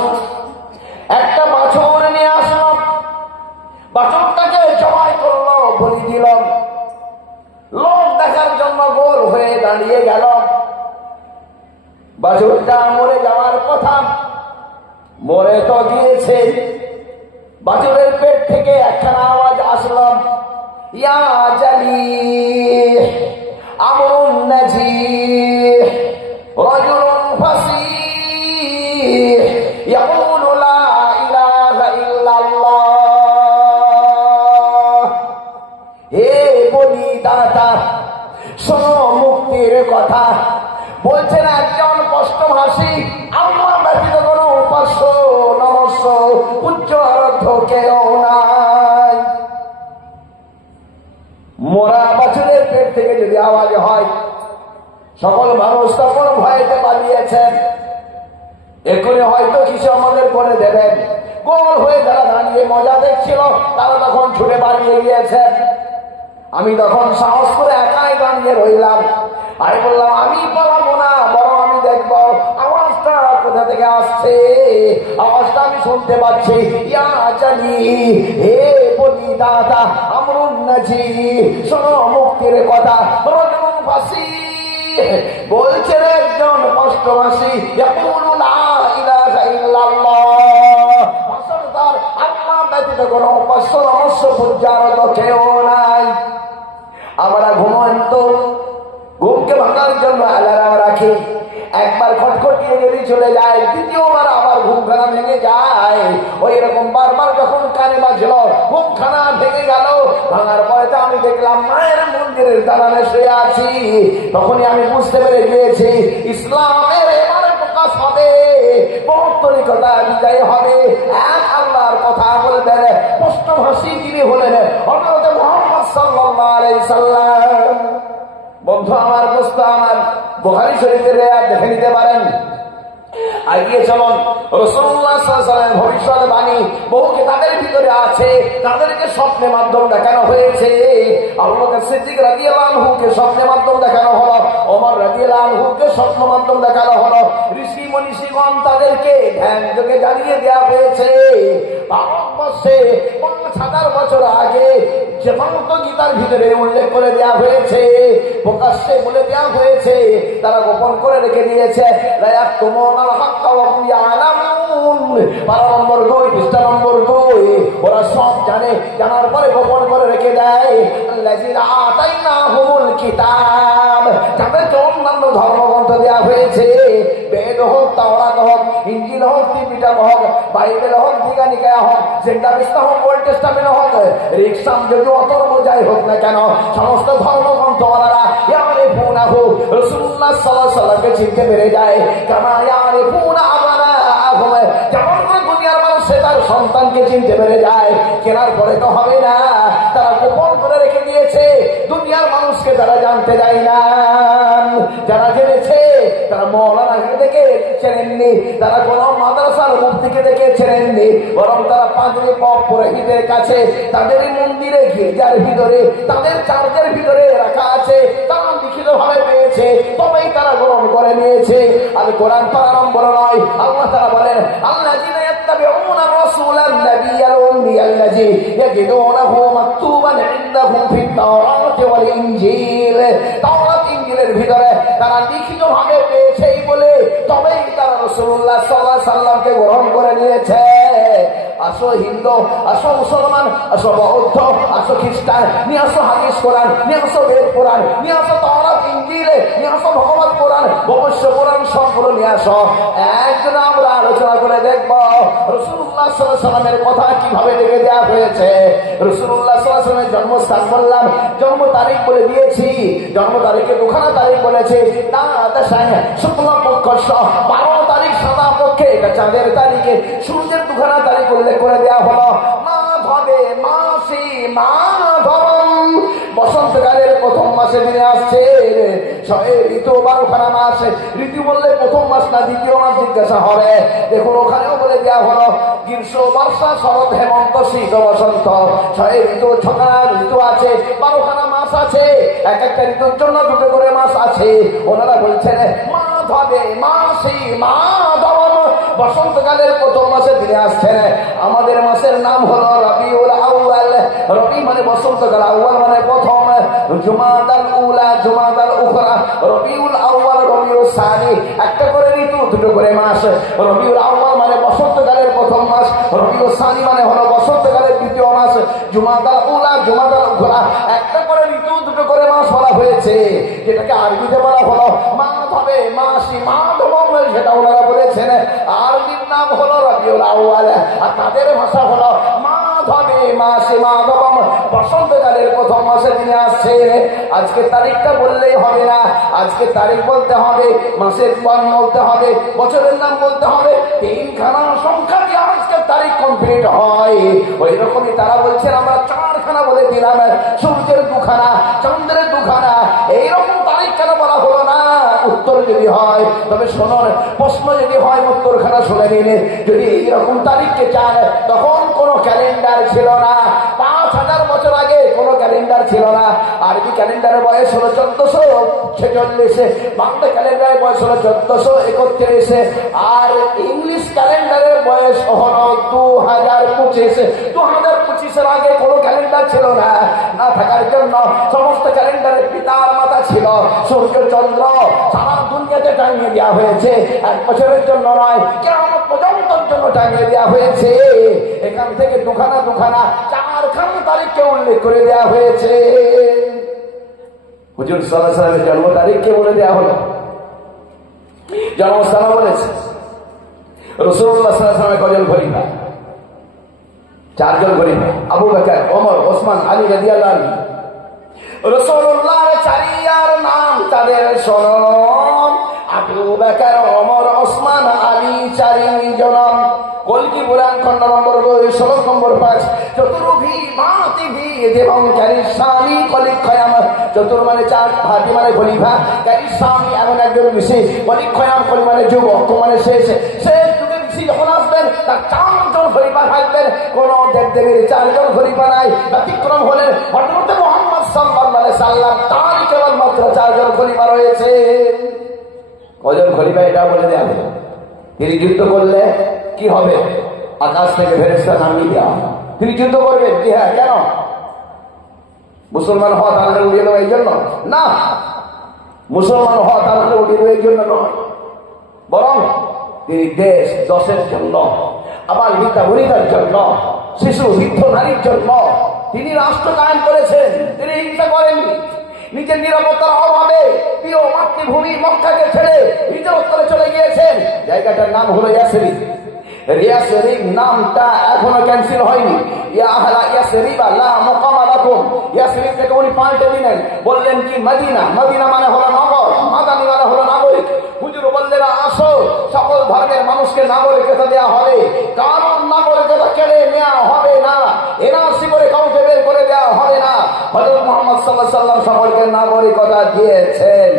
একটা বাছুর নিয়ে আসলো, বাছুরটাকে জবাই করলো, বলি দিল। লোক দেখার জন্য গোল হয়ে দাঁড়িয়ে গেল। বাছুরটা মরে যাওয়ার কথা, মরে তো গিয়েছে। বাছুরের পেট থেকে একখানা আওয়াজ আসলো, ইয়া জালিহ আমরুন নাজিহ রাজুলুন ফাসিহ ইয়াকুলু লা ইলাহা ইল্লাল্লাহ। হে বলি দাতা, শোনো মুক্তির কথা। বলছেন একজন কষ্টভাষী, আল্লাহ ব্যতীত কোনো উপাস্য নমস্য উচ্চ আরাধ্য কেউ নাই। মোরা বাছুরের পেট থেকে যদি আওয়াজ হয়, সকল মানুষ তখন ভয়েতে পালিয়েছেন। এখনই হয়তো কিছু আমাদের করে দেবেন, গোল হয়ে যারা দাঁড়িয়ে মজা দেখছিল তারা তখন ছুটে পালিয়ে গিয়েছেন। আমি তখন সাহস করে একাই দাঁড়িয়ে রইলাম। আমি বললাম আমি পালাবো না, বরং আমি দেখবো আওয়াজটা কোথা থেকে আসছে। আওয়াজটা আমি শুনতে পাচ্ছি, ইয়া জানি হে বলি দাদা আমরুন নাজি, শোনো মুক্তির কথা। রজুন ফাসি বলছে একজন কষ্টবাসী, ইয়াকুলু লা ইলাহা ইল্লাল্লাহ, তার আল্লাহ ব্যতীত কোনো উপাস্য রহস্য পূজার তো কেউ নাই। আমরা ঘুমন্ত ঘুমকে ভাঙার জন্য অ্যালার্ম রাখি, একবার খটখটিয়ে যদি চলে যায়, দ্বিতীয়বার আবার ঘুমখানা ভেঙে যায়। ওই রকম বারবার যখন কানে বাজলো, ঘুমখানা ভেঙে গেল। ভাঙার পরে তো আমি দেখলাম মায়ের মন্দিরের দালানে শুয়ে আছি। তখনই আমি বুঝতে পেরে গিয়েছি ইসলামের এবারে প্রকাশ হবে, পৌত্তরিকতা বিজয় হবে। এক আল্লাহর কথা বলবেন, স্পষ্টভাষী যিনি হলেন হযরত মুহাম্মদ সাল্লাল্লাহু আলাইহি সাল্লাম। বন্ধু আমার, দোস্ত আমার, বুখারী শরীফের রিওয়ায়াত দেখে নিতে পারেন। আগিয়ে চলুন, রাসূলুল্লাহ সাল্লাল্লাহু আলাইহি ওয়াসাল্লামের ভবিষ্যৎবাণী বহু কিতাবের ভিতরে আছে, তাদেরকে স্বপ্নের মাধ্যমে দেখানো হয়েছে। আবু বকর সিদ্দিক রাদিয়াল্লাহু আনহুকে স্বপ্নের মাধ্যমে দেখানো হলো, ওমর রাদিয়াল্লাহু আনহুকে স্বপ্নের মাধ্যমে দেখানো হলো। ঋষি মনীষীগণ তাদেরকে ধ্যান যোগে জানিয়ে দেওয়া হয়েছে। ভারতবর্ষে ৫,০০০ বছর আগে যে সমস্ত গীতার ভিতরে উল্লেখ করে দেওয়া হয়েছে, প্রকাশ্যে বলে দেওয়া হয়েছে, তারা গোপন করে রেখে দিয়েছে। পারা নম্বর ২, পৃষ্ঠা নম্বর ২, ওরা সব জানে, জানার পরে গোপন করে রেখে দেয়। আল্লাযীনা আতাইনাহুমুল কিতাব, যাদেরকে অন্যান্য ধর্মগ্রন্থ দেওয়া হয়েছে, বেদ হোক, তাওরাত হোক, ইনজিল হোক, ত্রিপিটক হোক, বাইবেল হোক, দীঘানিকায় হোক, সেন্টারিস্ট হোক, ওল্ড টেস্টামেন্ট হোক, রিকসাম যদি অতর্ব যাই হোক না কেন, সমস্ত ধর্মগ্রন্থওয়ালারা ইয়ারিফুনাহু, রাসূলুল্লাহ সাল্লাল্লাহু আলাইহি ওয়াসাল্লামকে চিনতে পেরে যায়। কামা ইয়ারিফুনা আবনাআহুম, যেমন করে দুনিয়ার মানুষ তার সন্তানকে চিনতে পেরে যায়। কেনার পরে তো হবে না, তারা গোপন করে রেখে দিয়েছে। দুনিয়ার মানুষকে তারা জানতে দেয় না। যারা জেনেছে তারা মৌলানাকে দেখে চেনেননি, তারা কোন মাদ্রাসার মুফতিকে দেখে চেনেননি, বরং তারা পাদ্রী পুরোহিতের কাছে, তাদের মন্দিরে, গির্জার ভিতরে, তাদের চার্চের ভিতরে রাখা আছে, তারা লিখিত ভাবে পেয়েছে, তবেই তারা গ্রহণ করে নিয়েছে। আর কোরআন পারা নম্বর ৯, আল্লাহ তাআলা বলেন আল্লাযীনা ইয়াত্তাবিউনা রাসূলান নাবিয়্যাল উম্মিয়াল্লাযী ইয়াজিদুনাহু মাকতুবান ইনদাহুম ফিত তাওরাতি ওয়াল ইনজিল, তাওরাত ইনজিলের ভিতরে তারা লিখিত ভাবে পেয়েছেই বলে তবেই তারা রাসূলুল্লাহ সাল্লাল্লাহু আলাইহি সাল্লামকে গ্রহণ করে নিয়েছে। আসো হিন্দু, আসো মুসলমান, আসো বৌদ্ধ, আসো খ্রিস্টান, নিয়ে আসো হাদিস কোরআন, নিয়ে আসো বেদ কোরআন, নিয়ে আসো তাওরাত ইনজিল, নিয়ে আসো ভগবত কোরআন, ভবিষ্য কোরআন, সবগুলো নিয়ে আসো। একদিন আমরা আলোচনা করে দেখবো রাসূলুল্লাহ সাল্লাল্লাহু আলাইহি সাল্লামের কথা কিভাবে লিখে দেওয়া হয়েছে। রাসূলুল্লাহ সাল্লাল্লাহু আলাইহি সাল্লামের জন্মস্থান বললাম, জন্ম তারিখ বলে দিয়েছি, জন্ম তারিখে দুখানা তারিখ বলেছে, শুক্লা পক্ষ 12 তারিখ, সাদা পক্ষে চাঁদের তারিখে সূর্যের দুখানা তারিখ উল্লেখ করে দেওয়া হলো। মাধবে মাসি মাধবম, বসন্তকালের প্রথম মাসে দিনে আসছে। ঋতু 12খানা মাস, ঋতু বললে প্রথম মাস না দ্বিতীয় মাস জিজ্ঞাসা হবে। দেখুন ওখানেও বলে দেওয়া হলো গ্রীষ্ম, বর্ষা, শরৎ, হেমন্ত, শীত, বসন্ত, 6 ঋতু, 6খানা ঋতু আছে, 12খানা মাস আছে, এক একটা ঋতুর জন্য 2টো করে মাস আছে। ওনারা বলছেন মাধবে মাসি মাধবম, বসন্তকালের প্রথম মাসে দিনে আসছেন। আমাদের মাসের নাম হলো রবিউল আউয়াল, রবি মানে বসন্তকাল, আউয়াল মানে প্রথম, জুমাদাল উলা, জুমাদাল উখরা, রবিউল আউয়াল, রবিউল সানি, একটা করে ঋতু, 2টো করে মাস। রবিউল আউয়াল মানে বসন্তকালের প্রথম মাস, রবিউল সানি মানে হলো বসন্তকালের দ্বিতীয় মাস, জুমাদাল উলা, জুমাদাল উখরা, একটা করে ঋতু, 2টো করে মাস বলা হয়েছে, যেটাকে আরবিতে বলা হলো মাধবে মাসি মাধবম, সেটা ওনারা বলেছেন। আরবির নাম হলো রবিউল আউয়াল, আর তাদের ভাষা হলো মাধবে মাসি মাধবম, বসন্তকালের প্রথম মাসে তিনি আসছেন। আজকে তারিখটা বললেই হবে না, আজকে তারিখ বলতে হবে, মাসের নাম বলতে হবে, বছরের নাম বলতে হবে, 3খানা সংখ্যা দিয়ে আজকে তারিখ কমপ্লিট হয়। ওই রকমই তারা বলছেন আমরা 4খানা বলে দিলাম, সূর্যের 2খানা, চন্দ্রের 2খানা, এইরকম তারিখ কেন বলা হলো না? উত্তর উত্তর যদি হয়, তবে শোনার প্রশ্ন যদি হয় উত্তরখানা শুনে নিলে। যদি এইরকম তারিখকে চান, তখন কোনো ক্যালেন্ডার ছিল না। 5000 বছর আগে কোনো ক্যালেন্ডার ছিল না। আরবি ক্যালেন্ডারের বয়স হলো 1446, বাংলা ক্যালেন্ডারের বয়স হলো 1431, আর ইংলিশ ক্যালেন্ডারের বয়স হলো 2025। 2025-এর আগে কোনো ক্যালেন্ডার ছিল না। না থাকার জন্য সমস্ত ক্যালেন্ডারের পিতার মাতা ছিল সূর্য চন্দ্র। সারা দুনিয়াতে টাঙিয়ে দেওয়া হয়েছে, 1 বছরের জন্য নয়, কিয়ামত পর্যন্তর জন্য টাঙিয়ে দেওয়া হয়েছে। এখান থেকে দুখানা 4খানা তারিখকে উল্লেখ করে দেওয়া হয়েছে। হুজুর সাল্লাল্লাহু আলাইহি ওয়াসাল্লামের জন্ম তারিখকে বলে দেওয়া হলো, জন্মস্থান বলেছে। রাসূলুল্লাহ সাল্লাল্লাহু আলাইহি ওয়াসাল্লামের কজন খলিফা? 4 জন খলিফা, আবু বকর, ওমর, ওসমান, আলী রাদিয়াল্লাহু আনহু। রাসূলুল্লাহর চারিয়ার নাম তাদের শোনুন, আবু বকর, ওমর, ওসমান, আলী, 4 জন। কলকি বুরান খন্ড নম্বর 2, শ্লোক নম্বর 5। চতুর্ভি ভাতিভি এবং কারিস্বামী কলিক খয়াম। চতুর মানে 4, ভাতি মানে খলিফা, কারিস্বামী এমন একজন বিশেষ, কলিক খয়াম কলি মানে যুগ, মানে শেষ যুগে বিশেষ যখন আসবেন তার 4 জন খলিফা থাকবেন। কোন দেবদেবীর 4 জন খলিফা নাই। ব্যতিক্রম হলেন হযরত মুহাম্মদ সাল্লাল্লাহু আলাইহি সাল্লাম, তার কেবলমাত্র 4 জন খলিফা রয়েছে। কজন খলিফা এটা বলে দেওয়া হলো। তিনি যুদ্ধ করলে কি হবে? আকাশ থেকে ফেরেশতা নামিয়ে দেওয়া। তিনি যুদ্ধ করবেন, কি হ্যাঁ, কেন? মুসলমান হওয়া তাহলে উড়িয়ে দেওয়া এই জন্য না, মুসলমান হওয়া তাহলে উড়িয়ে দেওয়া এই জন্য নয়, বরং তিনি দেশ দশের জন্য, আবার বিদ্যা বনিতার জন্য, শিশু বৃদ্ধ নারীর জন্য তিনি রাষ্ট্র কায়েম করেছেন। তিনি হিংসা করেননি। নিজের নিরাপত্তার অভাবে প্রিয় মাতৃভূমি মক্কাকে ছেড়ে হিজরত করে চলে গিয়েছেন। জায়গাটার নাম হলো ইয়াসরিব। ইয়াসরিব নামটা এখনো ক্যান্সেল হয়নি। ইয়া আহলা ইয়াসরিব লা মুকামা লাকুম। ইয়াসরিব থেকে উনি পাল্টে দিলেন, বললেন কি মদিনা। মদিনা মানে হলো নগর, মাদানী মানে হলো নাগরিক। হুজুর বললেন আসো, সকল ধর্মের মানুষকে নাগরিকতা দেওয়া হবে, কারণ নাগরিকতা কেড়ে নেওয়া হবে না, এনআরসি করে কাউকে বের করে দেওয়া হবে না। হযরত মুহাম্মদ সাল্লাল্লাহু আলাইহি ওয়াসাল্লাম সকলকে নাগরিকতা দিয়েছেন,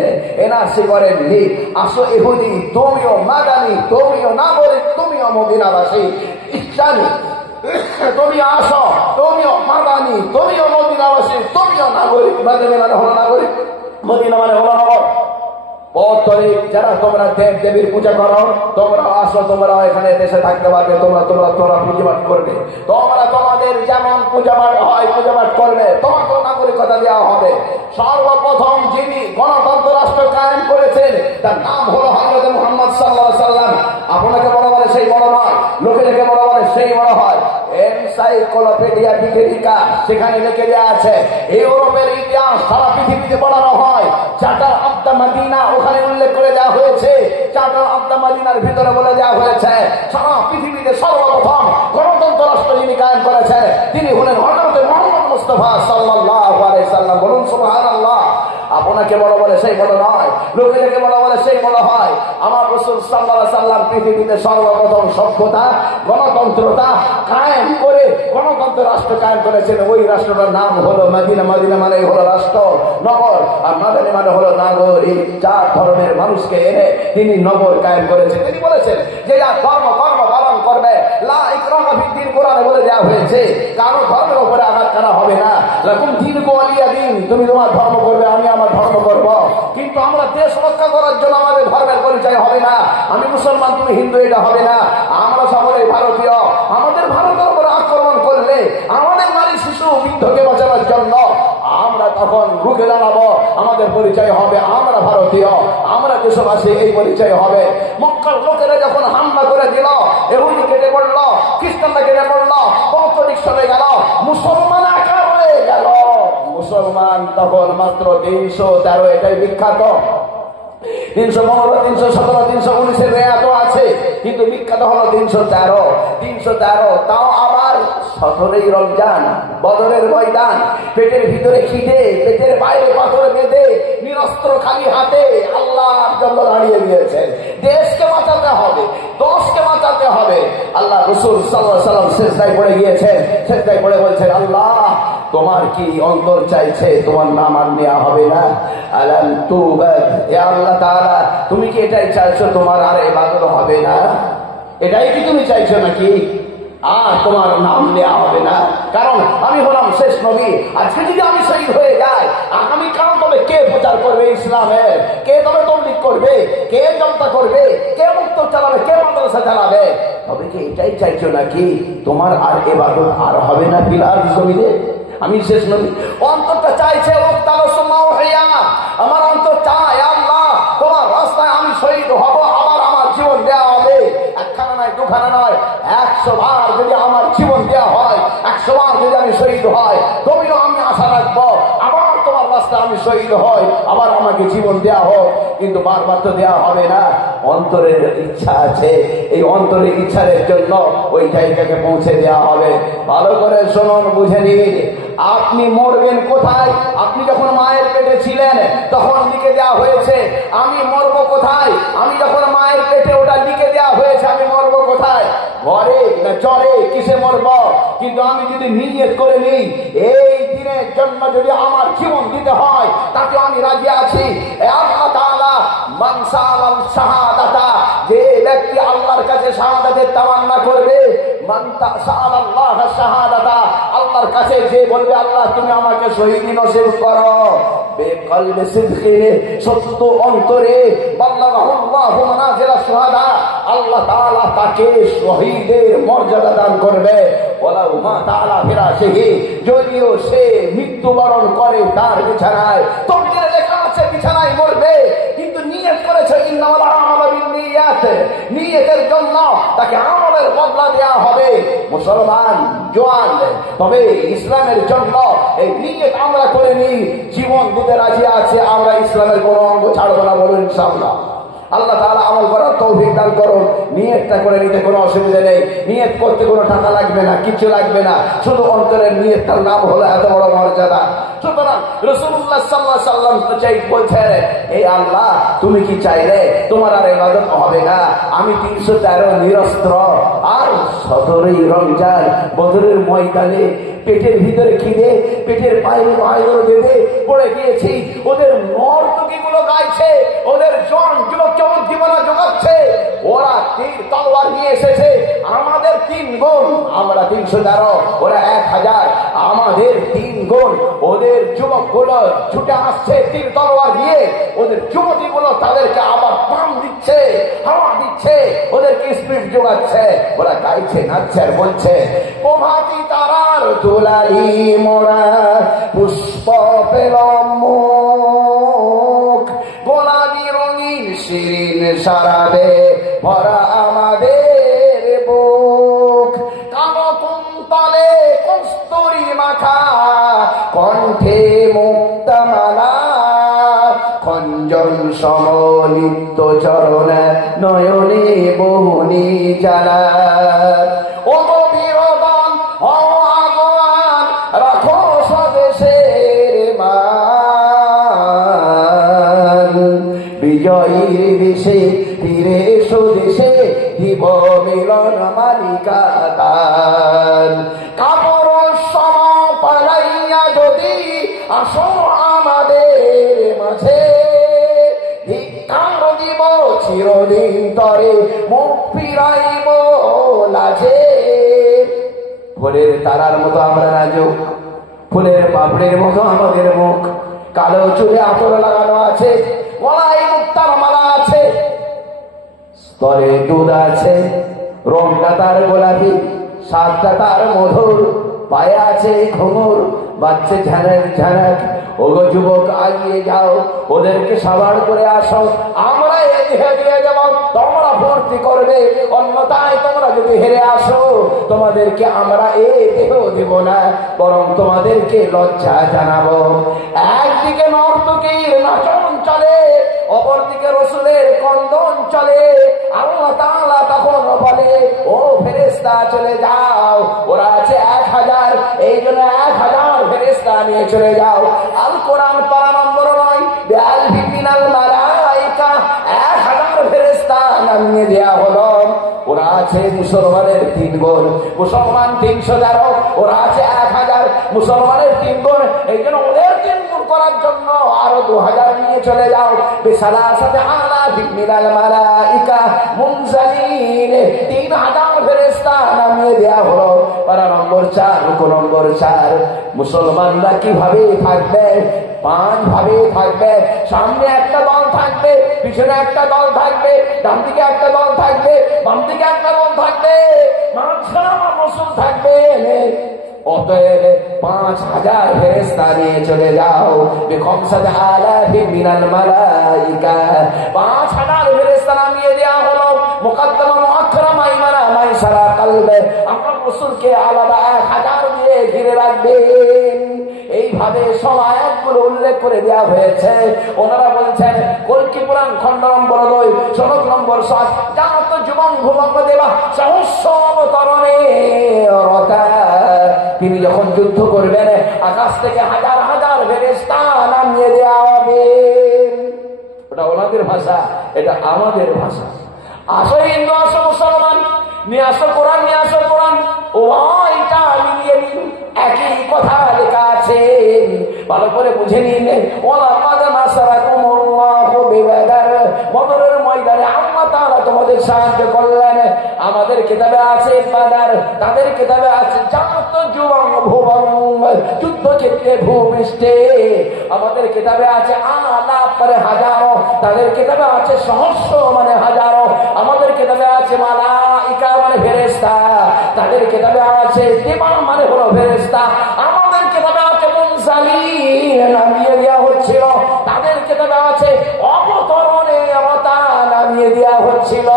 এনআরসি করেননি। আসো ইহুদি, তুমিও মাদানী, তুমিও নাগরিক, তুমিও মদিনাবাসী। ইসলামী, তুমি আসো, তুমিও মাদানী, তুমিও মদিনাবাসী, তুমিও নাগরিক। মাদানী মানে হলো নাগরিক, মদিনা মানে হলো নগর। যারা তোমরা দেব দেবীর পূজা করো, তোমরা আসো, তোমরা এখানে দেশে থাকতে পারবে, তোমরা পূজাপাঠ করবে, তোমরা তোমাদের যেমন পূজাপাঠ হয় পূজাপাঠ করবে, তোমাকে নাগরিকতা দেওয়া হবে। সর্বপ্রথম যিনি গণতন্ত্র রাষ্ট্র কায়েম করেছেন তার নাম হলো হযরত মুহাম্মদ সাল্লাল্লাহু আলাইহি ওয়াসাল্লাম। আপনাকে বড় বলে সেই বড় নয়, লোকে দেখে বড় বলে সেই বড় হয়। এনসাইক্লোপিডিয়া ব্রিটানিকা সেখানে লিখে দেওয়া আছে ইউরোপের ইতিহাস সারা পৃথিবীতে পড়ানো হয়। চার্টার অফ দ্য মদিনা ওখানে উল্লেখ করে দেওয়া হয়েছে। চার্টার অফ দ্য মদিনার ভিতরে বলে দেওয়া হয়েছে সারা পৃথিবীতে সর্বপ্রথম গণতন্ত্র রাষ্ট্র যিনি কায়েম করেছেন তিনি হলেন হযরত মুহাম্মদ মুস্তাফা সাল্লাল্লাহু আলাইহি সাল্লাম। বলুন সুবহানাল্লাহ। আপনাকে বড় বলে সেই বড় নয়, লোকেদেরকে বড় বলে সেই বড় হয়। আমার রাসূল সাল্লাল্লাহু আলাইহি সাল্লাম পৃথিবীতে সর্বপ্রথম সভ্যতা গণতন্ত্রতা কায়েম করে গণতন্ত্র রাষ্ট্র কায়েম করেছেন। ওই রাষ্ট্রটার নাম হলো মদিনা। মদিনা মানে হলো রাষ্ট্র, নগর, আর মাদানী মানে হলো নাগরিক। 4 ধর্মের মানুষকে এনে তিনি নগর কায়েম করেছেন। তিনি বলেছেন যে যা ধর্ম পালন করবে, লা ইকরাহা ফিদ্দীন, কোরআনে বলে দেওয়া হয়েছে কারো ধর্মের উপরে আঘাত করা হবে না। লাকুম দীনুকুম ওয়ালিয়া দীন, তুমি তোমার ধর্ম করবে, আমি আমার ধর্ম করব। কিন্তু আমরা দেশ রক্ষা করার জন্য আমাদের ধর্মের পরিচয় হবে না। আমি মুসলমান, তুমি হিন্দু, এটা হবে না। আমরা সকলে ভারতীয়। আমাদের ভারতের উপরে আক্রমণ করলে আমাদের নারী শিশু বৃদ্ধকে বাঁচানোর জন্য আমরা তখন রুখে দাঁড়াবো। আমাদের পরিচয় হবে আমরা ভারতীয়, আমরা দেশবাসী, এই পরিচয় হবে। মক্কার লোকেরা যখন হামলা করে দিল, ইহুদি কেটে পড়ল, খ্রিস্টানরা কেটে পড়ল, পৌত্তলিক চলে গেল, মুসলমান একা হয়ে গেল। মুসলমান তখন মাত্র 313, এটাই বিখ্যাত। 315, 317, 319 রেয়াত আছে, কিন্তু বিখ্যাত হলো 313। তাও আবার 17ই রমজান, বদরের ময়দান, পেটের ভিতরে খিদে, পেটের বাইরে পাথর বেঁধে, নিরস্ত্র খালি হাতে আল্লাহর জন্য দাঁড়িয়ে দিয়েছেন। দেশকে বাঁচাতে হবে, দশকে বাঁচাতে হবে। আল্লাহ রাসূল সাল্লাল্লাহু আলাইহি ওয়াসাল্লাম সিজদায় পড়ে গিয়েছেন। সিজদায় পড়ে বলছেন, আল্লাহ তোমার কি অন্তর চাইছে তোমার নাম আর নেওয়া হবে না? আলাম তুবাদ, হে আল্লাহ তাআলা তুমি কি এটাই চাইছো তোমার আর ইবাদত হবে না? এটাই কি তুমি চাইছো নাকি আর তোমার নাম নেওয়া হবে না? কারণ আমি হলাম শেষ নবী। আজকে যদি আমি শহীদ হয়ে যাই, আগামীকাল তবে কে প্রচার করবে ইসলামের? কে তবে তবলিগ করবে? কে জনতা করবে? কে মুক্ত চালাবে? কে মাদ্রাসা চালাবে? তবে কি এটাই চাইছো নাকি তোমার আর ইবাদত আর হবে না বিলাল জমিনে? আমি শেষ নবী। অন্তরটা চাইছে আমার অন্তর চায় আল্লাহ তোমার রাস্তায় আমি শহীদ হব, আবার আমার জীবন দেওয়া হবে। একখানা নয়, দুখানা নয়, 100 বার যদি আমার জীবন দেওয়া হয়, 100 বার যদি আমি শহীদ হয়, তুমিও আমি আশা রাখবো আবার তোমার রাস্তায় আমি শহীদ হয়, আবার আমাকে জীবন দেওয়া হোক। কিন্তু বারবার তো দেওয়া হবে না। অন্তরের ইচ্ছা আছে, এই অন্তরের ইচ্ছার জন্য ওই জায়গাকে পৌঁছে দেওয়া হবে। ভালো করে শুনুন, বুঝে নিন। আপনি মরবেন কোথায়? আপনি যখন মায়ের পেটে ছিলেন তখন লিখে দেওয়া হয়েছে আমি মরবো কোথায়। আমি যখন মায়ের পেটে ওটা লিখে দেওয়া হয়েছে আমি মরবো কোথায়, ঘরে না চরে, কিসে মরব? কিন্তু আমি যদি নিয়ত করে নিই এই দিনের জন্য যদি আমার জীবন দিতে হয় তাকে আমি রাজি আছি। আল্লাহ তাআলা মান সাআল শাহাদাতা, যে ব্যক্তি আল্লাহর কাছে শাহাদাতের তামান্না করবে, মান সাআল আল্লাহ শাহাদাতা, আল্লাহর কাছে যে বলবে আল্লাহ তুমি আমাকে শহীদি নসিব করো, বেকলবে সিদকি, সত্য অন্তরে, বাল্লাগাহুল্লাহু মানাজিলা শুহাদা, আল্লাহ তাআলা তাকে শহীদের মর্যাদা দান করবে। ওয়ালাউ মা তাআলা ফিরাশিহি, যদিও সে মৃত্যুবরণ করে তার বিছানায়, তকদিরে লেখা আছে বিছানায় মরবে, কিন্তু নিয়ত করেছে ইন্নামাল আমালু বিন্নিয়াত, নিয়তের জন্য তাকে আমলের বদলা দেওয়া হবে। মুসলমান জওয়ান, তবে ইসলামের জন্য এই নিয়ত আমরা করে নিই, জীবন দিতে রাজি আছে, আমরা ইসলামের কোনো অঙ্গ ছাড়বো না, বলুন ইনশাআল্লাহ। আল্লাহ তাআলা আমল করার তৌফিক দান করুন। নিয়তটা করে নিতে কোনো অসুবিধা নেই, নিয়ত করতে কোনো টাকা লাগবে না, কিছু লাগবে না, শুধু অন্তরের নিয়তটার নাম হলো এত বড় মর্যাদা। সুতরাং রাসূলুল্লাহ সাল্লাল্লাহু আলাইহি ওয়াসাল্লাম তো চাই বলছেন, এই আল্লাহ তুমি কি চাইলে তোমার আর ইবাদত হবে না? আমি 313 নিরস্ত্র আর 17ই রমজান বদরের ময়দানে পেটের ভিতরে খিদে, পেটের বাইরে বাইরে বেঁধে পড়ে গিয়েছি, ওদের নর্তকী গুলো গাইছে, ওদের জন যুবক জীবনা জোগাচ্ছে, ওরা তীর তলোয়ার নিয়ে এসেছে, আমাদের 3 গুণ, আমরা 313, ওরা 1000, আমাদের 3 গুণ। ওদের যুবক গুলো ছুটে আসছে তীর তলোয়ার নিয়ে, ওদের যুবতী গুলো তাদেরকে আবার পাম দিচ্ছে, হাওয়া দিচ্ছে, ওদেরকে স্পিড জোগাচ্ছে, ওরা গাইছে, নাচছে আর বলছে প্রভাতী তারার দুলালি মোরা পুষ্প পেলম মুখ, গোলাপি রঙিন শিরিন সারাবে ভরা আমাদের বুক, কালো কুন্তলে কস্তুরী মাখা কণ্ঠে মুক্তামালা, খঞ্জন সমলিপ্ত চরণে নয়নে বহুনি জ্বালা, ও বিরোধন আগুয়ান রাখো স্বদেশের মান, বিজয়ীর দেশে ফিরে স্বদেশে দিব মিলন মালিকা তার, কাপড় সম পালাইয়া যদি আসো আমাদের মাঝে, ভিক্ষার দিব চিরদিন তরে মুখ ফিরাইব লাজে। ফুলের তারার মতো আমরা নাজুক, ফুলের পাপড়ির মতো আমাদের মুখ, কালো চুলে আতর লাগানো আছে, গলায় মুক্তার মালা আছে, স্তরে দুধ আছে, রংটা তার গোলাপি, স্বাদটা তার মধুর, পায়ে আছে ঘুঙুর, বাচ্চা ঝানক ঝানক। ওগো যুবক আগিয়ে যাও, ওদেরকে সাবাড় করে আসো, আমরা এই দেহ দিয়ে যাব, তোমরা ভর্তি করবে, অন্যথায় তোমরা যদি হেরে আসো তোমাদেরকে আমরা এই দেহ দেব না, বরং তোমাদেরকে লজ্জা জানাবো। একদিকে নর্তকীর নাচন চলে, অপরদিকে রসুলের কন্দন চলে। আল্লাহ তাআলা তখন বলে ও ফেরেশতা চলে যাও, ওরা আছে 1000, এই জন্য 1000 ফেরেশতা নিয়ে চলে যাও। আল কোরআন পারা নম্বর নয়, বিআলফি মিনাল মালাইকা, 1000 ফেরেশতা নামিয়ে দেয়া হলো। ওরা আছে মুসলমানের 3 গুণ, মুসলমান 300,000, ওরা আছে 1000, মুসলমানের 3 গুণ। এই জন্য ওদের 3 গুণ করার জন্য আরো 2000 নিয়ে চলে যাও। বিসালাসাতে আলাফিন মিনাল মালাইকা মুনজালিন, 3000 ফেরেশতা নামিয়ে দেয়া হলো। পারা নম্বর 4, রুকু নম্বর 4, মুসলমানরা কিভাবে থাকবে? 5 ভাবে থাকবে। সামনে একটা দল থাকবে, পিছনে একটা দল থাকবে, ডান দিকে একটা দল থাকবে, বাম দিকে একটা দল থাকবে, মাঝখানে আমার রাসূল থাকবে। অতএব 5000 ফেরেশতা নিয়ে চলে যাও। বিখমসাত আলাফিন মিনাল মালাইকা, 5000 ফেরেশতা নামিয়ে দেয়া হলো। মুকদ্দমা মুআক্খারা মাইমানা মাইসারা কলবে, আমার রাসূলকে আলাদা 1000 দিয়ে ঘিরে রাখবেন। এইভাবে সব আয়াতগুলো উল্লেখ করে দেওয়া হয়েছে। ওনারা বলছেন কল্কি পুরাণ খণ্ড নম্বর 2 শ্লোক নম্বর 7, জানত জীবন ভূভঙ্গ দেবা সহস্র অবতরণে রতা, তিনি যখন যুদ্ধ করবেন আকাশ থেকে 1000 ফেরেশতা নামিয়ে দেওয়া হবে। ওটা ওনাদের ভাষা, এটা আমাদের ভাষা। আসো হিন্দু, আসো মুসলমান, নিয়ে আসো কোরআন, নিয়ে আসো কোরআন, ও এটা মিলিয়ে নিন, একই কথা লেখা আছে, ভালো করে বুঝে নিন। ওয়ালাকাদ নাসারাকুমুল্লাহু বিবাদার, বদরের ময়দানে আল্লাহ তাআলা তোমাদের সাহায্য করলেন। আমাদের কিতাবে আছে বাদার, তাদের কিতাবে আছে জাত জুবং ভুবং, যুদ্ধক্ষেত্রে ভূপৃষ্ঠে। আমাদের কিতাবে আছে আলাপ মানে হাজারো, তাদের কিতাবে আছে সহস্র মানে হাজারো। আমাদের কিতাবে আছে মালাইকা মানে ফেরেশতা, তাদের কিতাবে আছে দিবান মানে হলো ফেরেশতা। আমাদের কিতাবে আছে মুনজালিন নামিয়ে দেওয়া হচ্ছিল, তাদের কিতাবে আছে অবতরণে রতা নামিয়ে দেওয়া হচ্ছিল।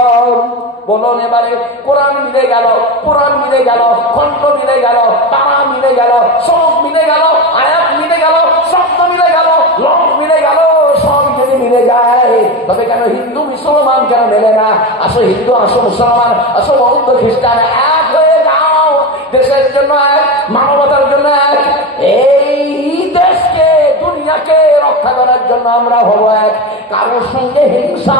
বলুন এবারে কোরআন মিলে গেল, কোরআন মিলে গেল, খণ্ড মিলে গেল, তারা মিলে গেল, সব মিলে গেল, আয়াত মিলে গেল, শব্দ মিলে গেল, লোক মিলে গেল, সব যদি মিলে যায় তবে কেন হিন্দু মুসলমান কেন মেলে না? আসো হিন্দু, আসো মুসলমান, আসো বৌদ্ধ খ্রিস্টান, এক হয়ে যাও। দেশের জন্য এক, মানবতার জন্য এক, এই দেশকে দুনিয়াকে রক্ষা করার জন্য আমরা হবো এক। কারোর সঙ্গে হিংসা